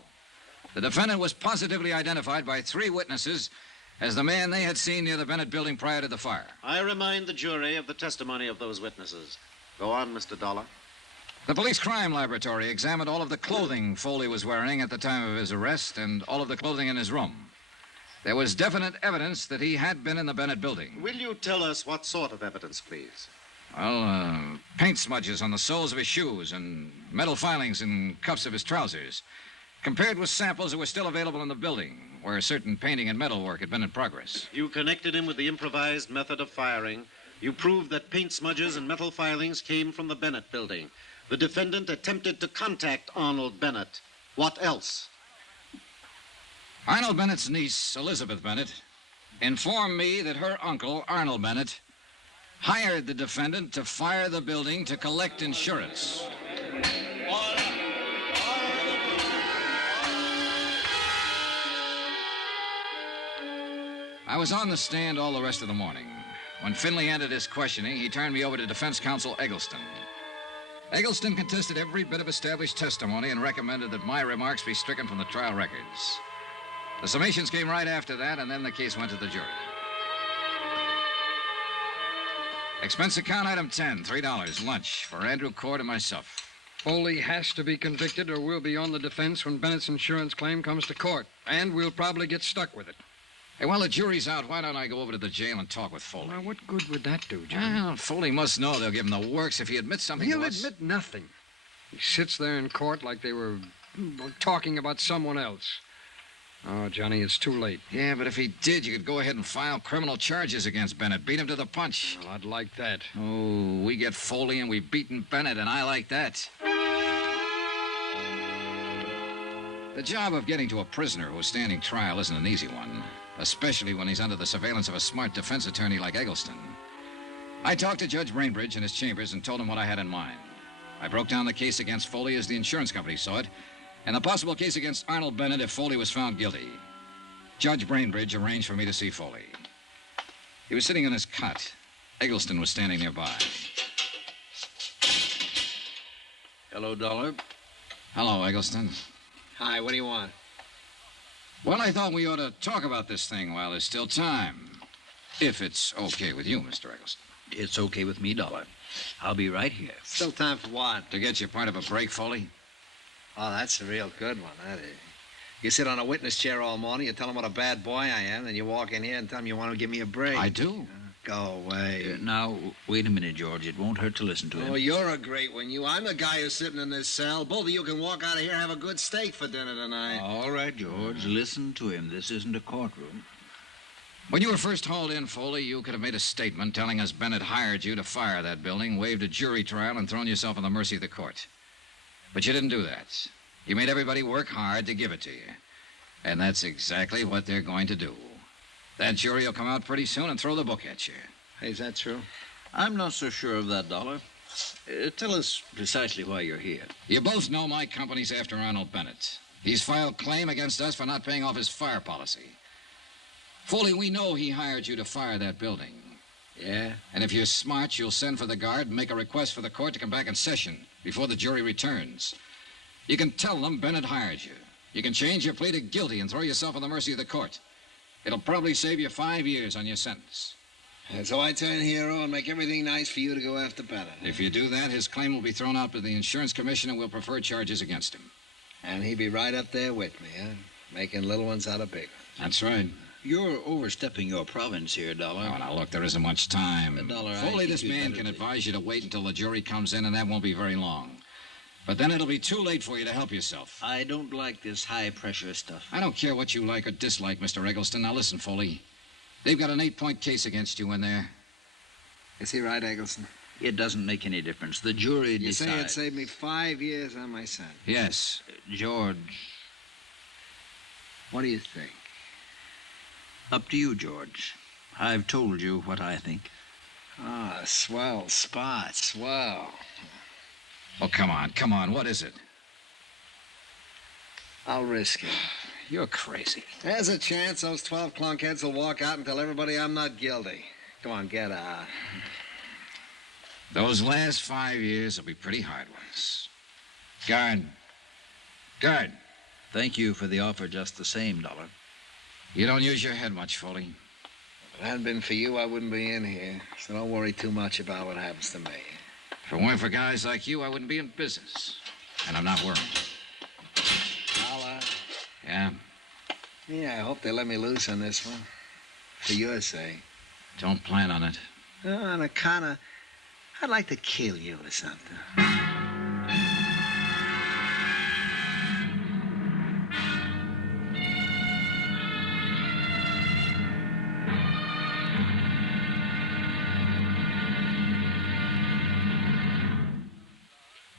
The defendant was positively identified by 3 witnesses as the man they had seen near the Bennett building prior to the fire. I remind the jury of the testimony of those witnesses. Go on, Mr. Dollar. The police crime laboratory examined all of the clothing Foley was wearing at the time of his arrest and all of the clothing in his room. There was definite evidence that he had been in the Bennett building. Will you tell us what sort of evidence, please? Well, paint smudges on the soles of his shoes and metal filings and cuffs of his trousers, compared with samples that were still available in the building, where certain painting and metal work had been in progress. You connected him with the improvised method of firing. You proved that paint smudges and metal filings came from the Bennett building. The defendant attempted to contact Arnold Bennett. What else? Arnold Bennett's niece, Elizabeth Bennett, informed me that her uncle, Arnold Bennett, hired the defendant to fire the building to collect insurance. I was on the stand all the rest of the morning. When Finley ended his questioning, he turned me over to defense counsel Eggleston. Eggleston contested every bit of established testimony and recommended that my remarks be stricken from the trial records. The summations came right after that, and then the case went to the jury. Expense account item 10, $3, lunch for Andrew Cord and myself. Foley has to be convicted or we'll be on the defense when Bennett's insurance claim comes to court. And we'll probably get stuck with it. Hey, while the jury's out, why don't I go over to the jail and talk with Foley? Now, what good would that do, John? Well, Foley must know they'll give him the works if he admits something He'll to us. admit nothing. He sits there in court like they were talking about someone else. Oh, Johnny, it's too late. Yeah, but if he did, you could go ahead and file criminal charges against Bennett. Beat him to the punch. Well, I'd like that. Oh, we get Foley and we've beaten Bennett, and I like that. The job of getting to a prisoner who's standing trial isn't an easy one, especially when he's under the surveillance of a smart defense attorney like Eggleston. I talked to Judge Brainbridge in his chambers and told him what I had in mind. I broke down the case against Foley as the insurance company saw it, and the possible case against Arnold Bennett if Foley was found guilty. Judge Brainbridge arranged for me to see Foley. He was sitting in his cot. Eggleston was standing nearby. Hello, Dollar. Hello, Eggleston. Hi, what do you want? Well, I thought we ought to talk about this thing while there's still time. If it's okay with you, Mr. Eggleston. It's okay with me, Dollar. I'll be right here. Still time for what? To get you part of a break, Foley? Oh, that's a real good one, that is. You sit on a witness chair all morning, you tell them what a bad boy I am, then you walk in here and tell them you want to give me a break. I do. Go away. Now, wait a minute, George. It won't hurt to listen to him. Oh, you're a great one, you. I'm the guy who's sitting in this cell. Both of you can walk out of here and have a good steak for dinner tonight. All right, George. Listen to him. This isn't a courtroom. When you were first hauled in, Foley, you could have made a statement telling us Bennett hired you to fire that building, waived a jury trial, and thrown yourself on the mercy of the court. But you didn't do that. You made everybody work hard to give it to you. And that's exactly what they're going to do. That jury will come out pretty soon and throw the book at you. Hey, is that true? I'm not so sure of that, Dollar. Tell us precisely why you're here. You both know my company's after Arnold Bennett. He's filed claim against us for not paying off his fire policy. Foley, we know he hired you to fire that building. Yeah? And if you're smart, you'll send for the guard and make a request for the court to come back in session before the jury returns. You can tell them Bennett hired you. You can change your plea to guilty and throw yourself on the mercy of the court. It'll probably save you 5 years on your sentence. And so I turn hero and make everything nice for you to go after Bennett. If you do that, his claim will be thrown out to the insurance commission and we'll prefer charges against him. And he'd be right up there with me, huh? Making little ones out of big ones. That's right. You're overstepping your province here, Dollar. Oh, now, look, there isn't much time. Dollar, Foley, this man can advise you to wait until the jury comes in, and that won't be very long. But then it'll be too late for you to help yourself. I don't like this high-pressure stuff. I don't care what you like or dislike, Mr. Eggleston. Now, listen, Foley. They've got an 8-point case against you in there. Is he right, Eggleston? It doesn't make any difference. The jury decides. You say it saved me 5 years on my sentence? Yes. George. What do you think? Up to you, George. I've told you what I think. Ah, swell spot, swell. Oh, come on. What is it? I'll risk it. You're crazy. There's a chance those 12 clunkheads will walk out and tell everybody I'm not guilty. Come on, get out. Those last 5 years will be pretty hard ones. Guard. Thank you for the offer just the same, Dollar. You don't use your head much, Foley. If it hadn't been for you, I wouldn't be in here. So don't worry too much about what happens to me. If it weren't for guys like you, I wouldn't be in business. And I'm not worried. Dollar. Yeah? Yeah, I hope they let me loose on this one. For your sake. Don't plan on it. On account of... I'd like to kill you or something.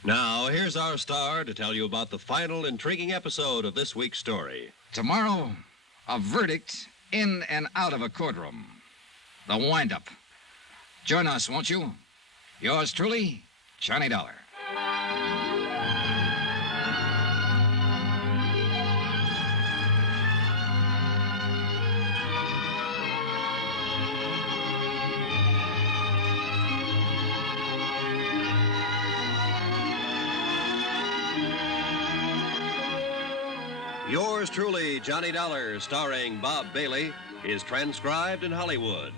Now, here's our star to tell you about the final intriguing episode of this week's story. Tomorrow, a verdict in and out of a courtroom. The wind-up. Join us, won't you? Yours truly, Johnny Dollar. Yours truly, Johnny Dollar, starring Bob Bailey, is transcribed in Hollywood.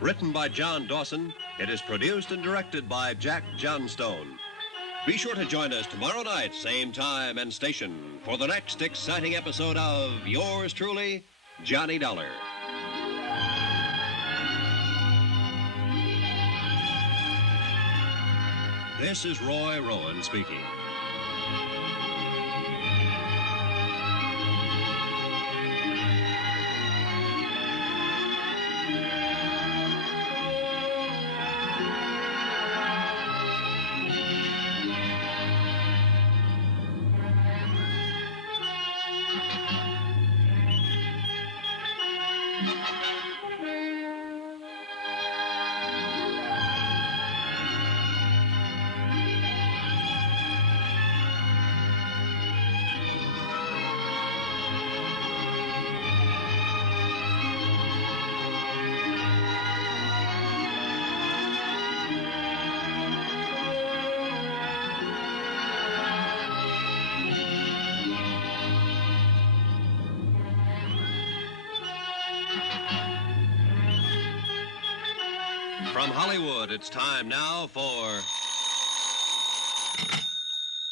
Written by John Dawson, it is produced and directed by Jack Johnstone. Be sure to join us tomorrow night, same time and station, for the next exciting episode of Yours truly, Johnny Dollar. This is Roy Rowan speaking. From Hollywood, it's time now for...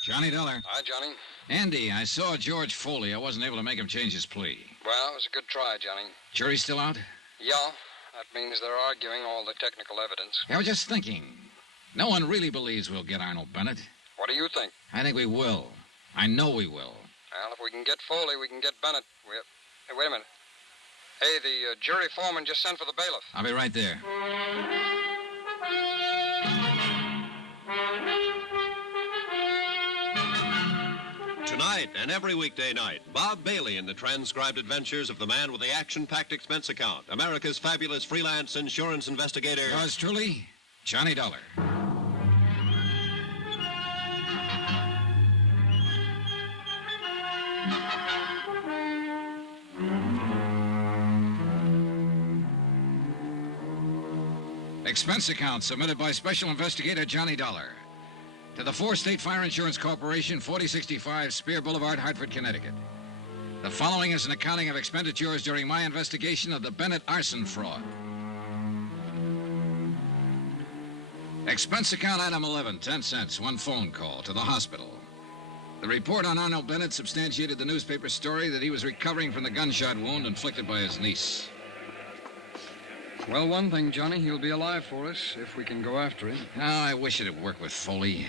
Johnny Dollar. Hi, Johnny. Andy, I saw George Foley. I wasn't able to make him change his plea. Well, it was a good try, Johnny. Jury's still out? Yeah, that means they're arguing all the technical evidence. I was just thinking. No one really believes we'll get Arnold Bennett. What do you think? I think we will. I know we will. Well, if we can get Foley, we can get Bennett. Hey, wait a minute. Hey, the jury foreman just sent for the bailiff. I'll be right there. Tonight and every weekday night, Bob Bailey in the transcribed adventures of the man with the action-packed expense account, America's fabulous freelance insurance investigator. Yours truly, Johnny Dollar. Expense account submitted by Special Investigator Johnny Dollar to the 4 State Fire Insurance Corporation, 4065 Spear Boulevard, Hartford, Connecticut. The following is an accounting of expenditures during my investigation of the Bennett arson fraud. Expense account item 11, 10 cents, 1 phone call to the hospital. The report on Arnold Bennett substantiated the newspaper story that he was recovering from the gunshot wound inflicted by his niece. Well, one thing, Johnny, he'll be alive for us if we can go after him. Oh, I wish it'd work with Foley.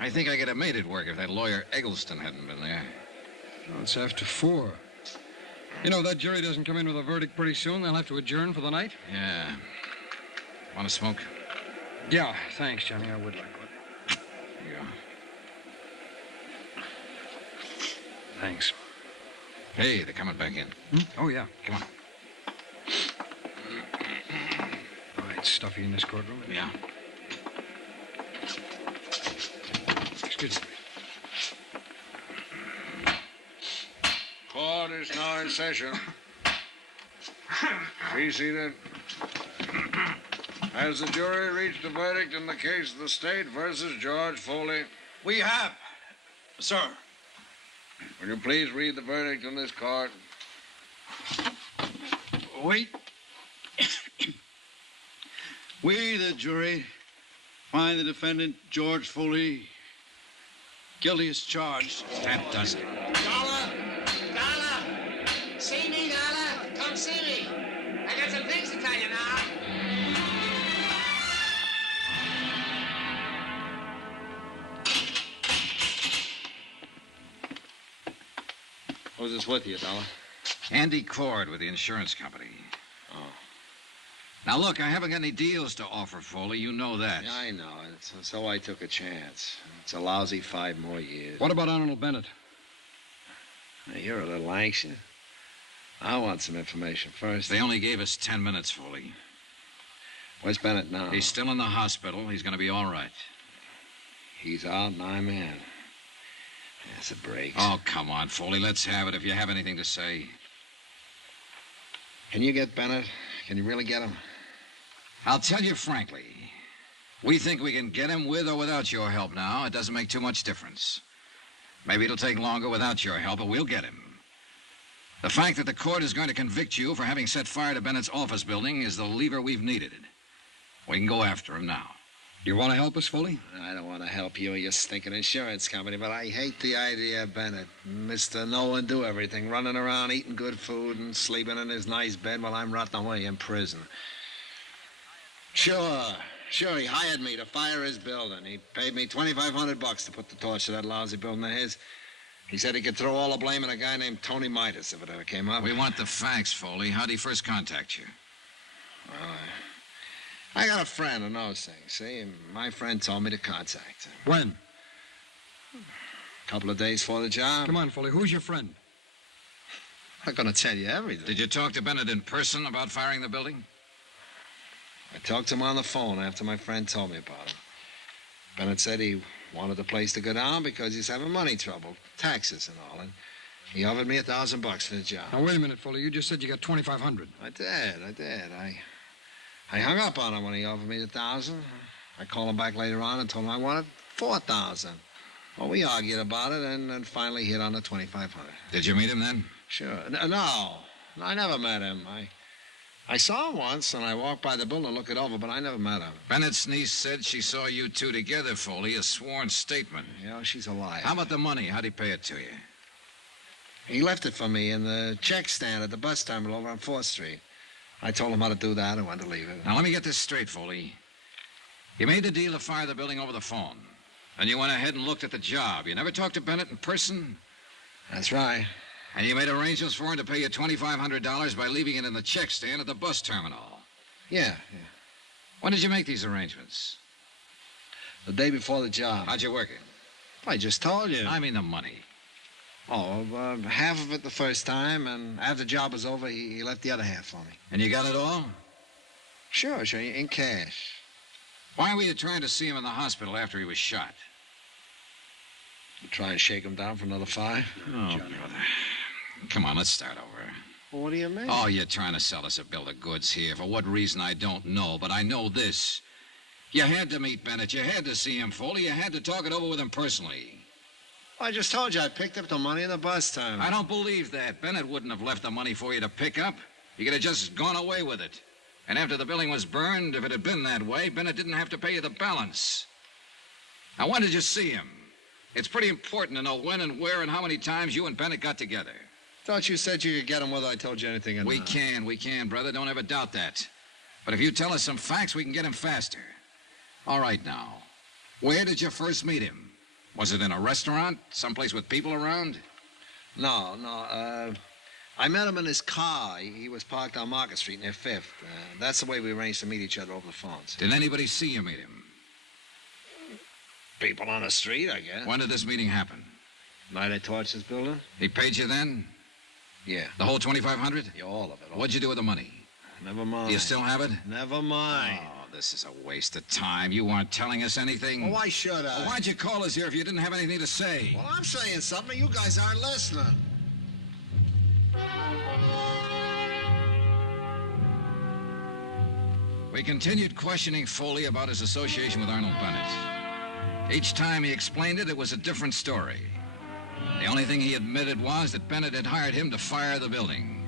I think I could have made it work if that lawyer Eggleston hadn't been there. Well, it's after 4. You know, if that jury doesn't come in with a verdict pretty soon, they'll have to adjourn for the night. Yeah. Want to smoke? Yeah, thanks, Johnny. I would like one. Here you go. Thanks. Hey, they're coming back in. Oh, yeah. Come on. It's stuffy in this courtroom. Yeah. Excuse me. Court is now in session. Be seated. Has the jury reached a verdict in the case of the state versus George Foley? We have, sir. Will you please read the verdict on this card? Wait. We, the jury, find the defendant, George Foley, guilty as charged. That does it. Dollar! See me, Dollar? Come see me. I got some things to tell you now. Who's this with you, Dollar? Andy Cord with the insurance company. Oh. Now, look, I haven't got any deals to offer, Foley. You know that. Yeah, I know. So I took a chance. It's a lousy 5 more years. What about Arnold Bennett? You're a little anxious. I want some information first. They only gave us 10 minutes, Foley. Where's Bennett now? He's still in the hospital. He's going to be all right. He's out and I'm in. That's a break. Oh, come on, Foley. Let's have it if you have anything to say. Can you get Bennett? Can you really get him? I'll tell you frankly. We think we can get him with or without your help now. It doesn't make too much difference. Maybe it'll take longer without your help, but we'll get him. The fact that the court is going to convict you for having set fire to Bennett's office building is the lever we've needed. We can go after him now. You want to help us, Foley? I don't want to help you or your stinking insurance company, but I hate the idea of Bennett. Mr. No-one-do everything, running around eating good food and sleeping in his nice bed while I'm rotting away in prison. Sure, he hired me to fire his building. He paid me $2,500 to put the torch to that lousy building of his. He said he could throw all the blame on a guy named Tony Midas if it ever came up. We want the facts, Foley. How'd he first contact you? Well, I got a friend who knows things, see? And my friend told me to contact him. When? A couple of days before the job. Come on, Foley. Who's your friend? I'm not going to tell you everything. Did you talk to Bennett in person about firing the building? I talked to him on the phone after my friend told me about him. Bennett said he wanted the place to go down because he's having money trouble, taxes and all, and he offered me $1,000 for the job. Now, wait a minute, Foley. You just said you got $2,500. I did. I hung up on him when he offered me the $1,000. I called him back later on and told him I wanted $4,000. Well, we argued about it and then finally hit on the $2,500. Did you meet him then? Sure. No, I never met him. I saw him once, and I walked by the building to look it over, but I never met him. Bennett's niece said she saw you two together, Foley, a sworn statement. Yeah, she's a liar. How about the money? How'd he pay it to you? He left it for me in the check stand at the bus terminal over on 4th Street. I told him how to do that and when to leave it. Now, let me get this straight, Foley. You made the deal to fire the building over the phone. And you went ahead and looked at the job. You never talked to Bennett in person? That's right. And you made arrangements for him to pay you $2,500 by leaving it in the check stand at the bus terminal? Yeah. When did you make these arrangements? The day before the job. How'd you work it? I just told you. I mean the money. Oh, half of it the first time, and after the job was over, he left the other half for me. And you got it all? Sure, in cash. Why were you trying to see him in the hospital after he was shot? Try and shake him down for another 5? Oh, brother. Come on, let's start over. Well, what do you mean? Oh, you're trying to sell us a bill of goods here. For what reason, I don't know, but I know this. You had to meet Bennett. You had to see him, Foley. You had to talk it over with him personally. I just told you I picked up the money in the bus time. I don't believe that. Bennett wouldn't have left the money for you to pick up. You could have just gone away with it. And after the building was burned, if it had been that way, Bennett didn't have to pay you the balance. Now, when did you see him? It's pretty important to know when and where and how many times you and Bennett got together. Thought you said you could get him whether I told you anything or not. We can, brother. Don't ever doubt that. But if you tell us some facts, we can get him faster. All right, now. Where did you first meet him? Was it in a restaurant? Someplace with people around? No. I met him in his car. He was parked on Market Street near 5th. That's the way we arranged to meet each other over the phones. Did anybody see you meet him? People on the street, I guess. When did this meeting happen? Night I torched his building? He paid you then? Yeah. The whole $2,500? Yeah, all of it. What'd you do with the money? Never mind. Do you still have it? Never mind. Oh, this is a waste of time. You weren't telling us anything. Well, why should I? Well, why'd you call us here if you didn't have anything to say? Well, I'm saying something. You guys aren't listening. we continued questioning Foley about his association with Arnold Bennett. Each time he explained it, it was a different story. The only thing he admitted was that Bennett had hired him to fire the building.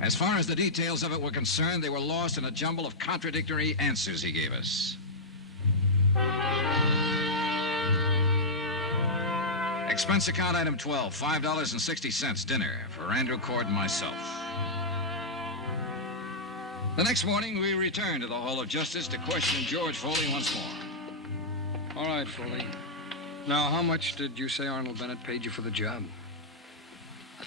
As far as the details of it were concerned, they were lost in a jumble of contradictory answers he gave us. Expense account item 12, $5.60 dinner for Andrew Cord and myself. The next morning, we returned to the Hall of Justice to question George Foley once more. All right, Foley. Now, how much did you say Arnold Bennett paid you for the job?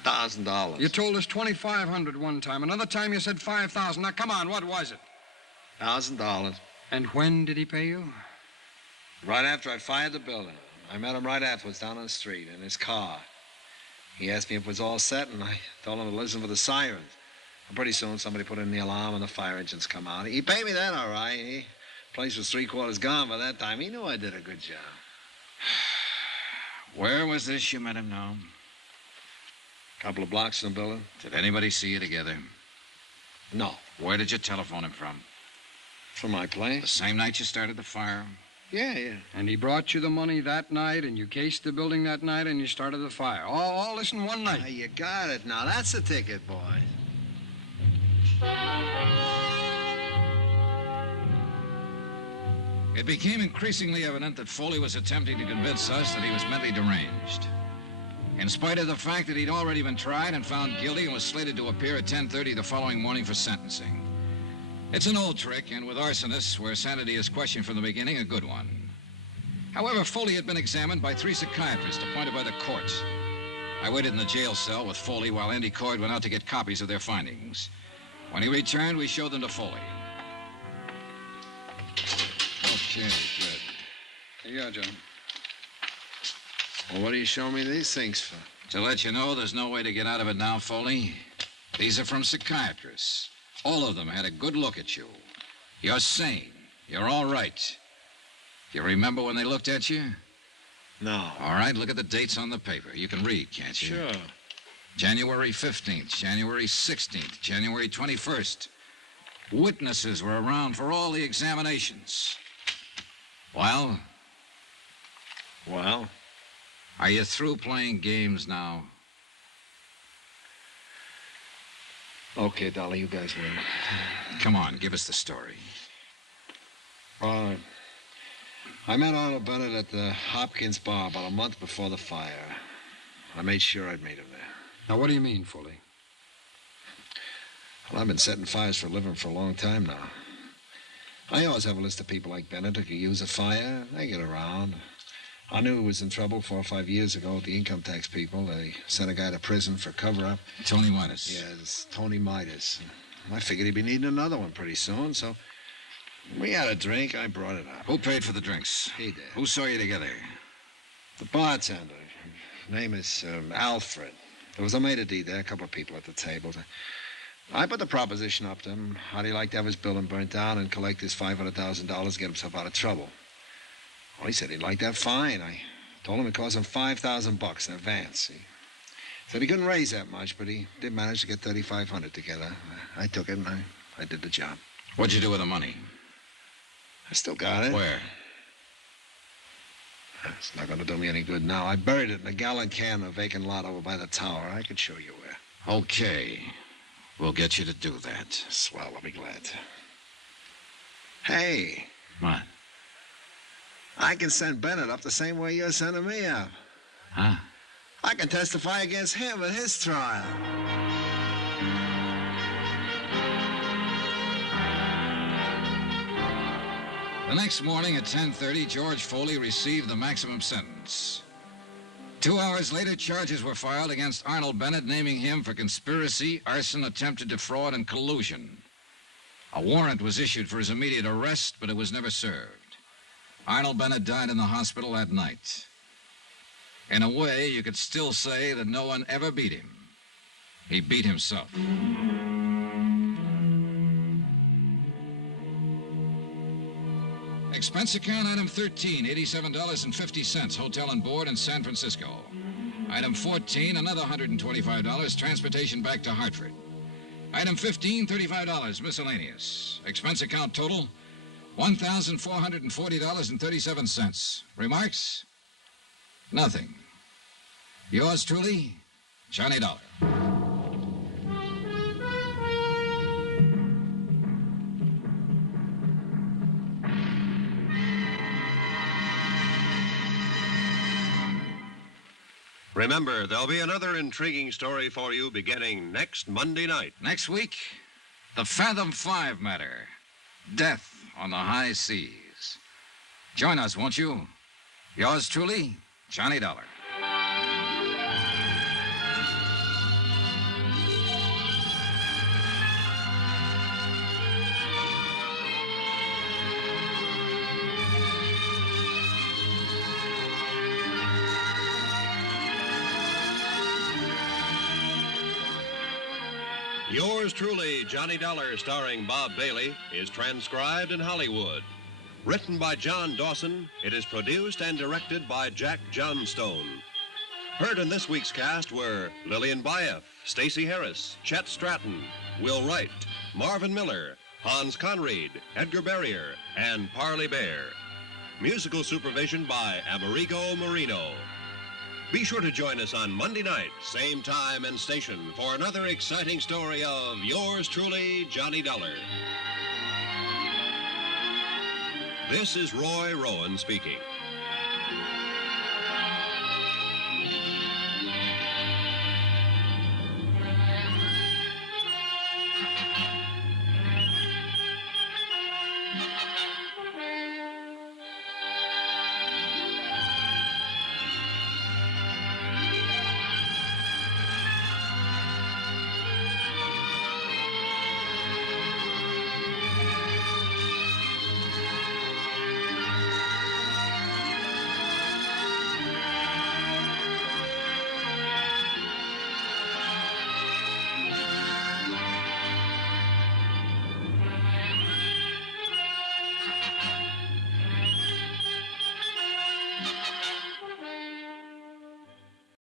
$1,000. You told us $2,500 one time. Another time you said $5,000. Now, come on, what was it? $1,000. And when did he pay you? Right after I fired the building. I met him right afterwards down on the street in his car. He asked me if it was all set, and I told him to listen for the sirens. And pretty soon, somebody put in the alarm, and the fire engines come out. He paid me that all right. The place was three-quarters gone by that time. He knew I did a good job. Where was this you met him now? A couple of blocks from the building. Did anybody see you together? No. Where did you telephone him from? From my place. The same night you started the fire? Yeah. And he brought you the money that night, and you cased the building that night, and you started the fire. All this in one night. Now, you got it now. That's the ticket, boy. It became increasingly evident that Foley was attempting to convince us that he was mentally deranged. In spite of the fact that he'd already been tried and found guilty and was slated to appear at 10:30 the following morning for sentencing. It's an old trick, and with arsonists, where sanity is questioned from the beginning, a good one. However, Foley had been examined by 3 psychiatrists appointed by the court. I waited in the jail cell with Foley while Andy Cord went out to get copies of their findings. When he returned, we showed them to Foley. Okay, good. Here you are, John. Well, what are you showing me these things for? To let you know there's no way to get out of it now, Foley. These are from psychiatrists. All of them had a good look at you. You're sane. You're all right. You remember when they looked at you? No. All right, look at the dates on the paper. You can read, can't you? Sure. January 15th, January 16th, January 21st. Witnesses were around for all the examinations. Well? Well? Are you through playing games now? Okay, Dolly, you guys win. Come on, give us the story. All right. I met Arnold Bennett at the Hopkins bar about a month before the fire. I made sure I'd meet him there. Now, what do you mean, Foley? Well, I've been setting fires for a living for a long time now. I always have a list of people like Bennett who could use a fire. They get around. I knew he was in trouble 4 or 5 years ago with the income tax people. They sent a guy to prison for cover-up. Tony Midas. Yes, Tony Midas. I figured he'd be needing another one pretty soon, so we had a drink. I brought it up. Who paid for the drinks? He did. Who saw you together? The bartender. His name is Alfred. There was a maitre d' there, a couple of people at the table. I put the proposition up to him. How'd he like to have his building burnt down and collect his $500,000, get himself out of trouble? Well, he said he'd like that fine. I told him it cost him $5,000 in advance. He said he couldn't raise that much, but he did manage to get $3,500 together. I took it, and I did the job. What'd you do with the money? I still got it. Where? It's not going to do me any good now. I buried it in a gallon can in a vacant lot over by the tower. I could show you where. Okay. We'll get you to do that. Swell, I'll be glad to. Hey. What? I can send Bennett up the same way you're sending me up. Huh? I can testify against him at his trial. The next morning at 10:30, George Foley received the maximum sentence. 2 hours later, charges were filed against Arnold Bennett, naming him for conspiracy, arson, attempted defraud, and collusion. A warrant was issued for his immediate arrest, but it was never served. Arnold Bennett died in the hospital that night. In a way, you could still say that no one ever beat him. He beat himself. Expense account item 13, $87.50, hotel and board in San Francisco. Item 14, another $125, transportation back to Hartford. Item 15, $35, miscellaneous. Expense account total, $1,440.37. Remarks? Nothing. Yours truly, Johnny Dollar. Remember, there'll be another intriguing story for you beginning next Monday night. Next week, the Fathom 5 matter. Death on the high seas. Join us, won't you? Yours truly, Johnny Dollar. Yours truly, Johnny Dollar, starring Bob Bailey, is transcribed in Hollywood. Written by John Dawson, it is produced and directed by Jack Johnstone. Heard in this week's cast were Lillian Baeff, Stacey Harris, Chet Stratton, Will Wright, Marvin Miller, Hans Conried, Edgar Barrier, and Parley Bear. Musical supervision by Amerigo Marino. Be sure to join us on Monday night, same time and station, for another exciting story of yours truly, Johnny Dollar. This is Roy Rowan speaking.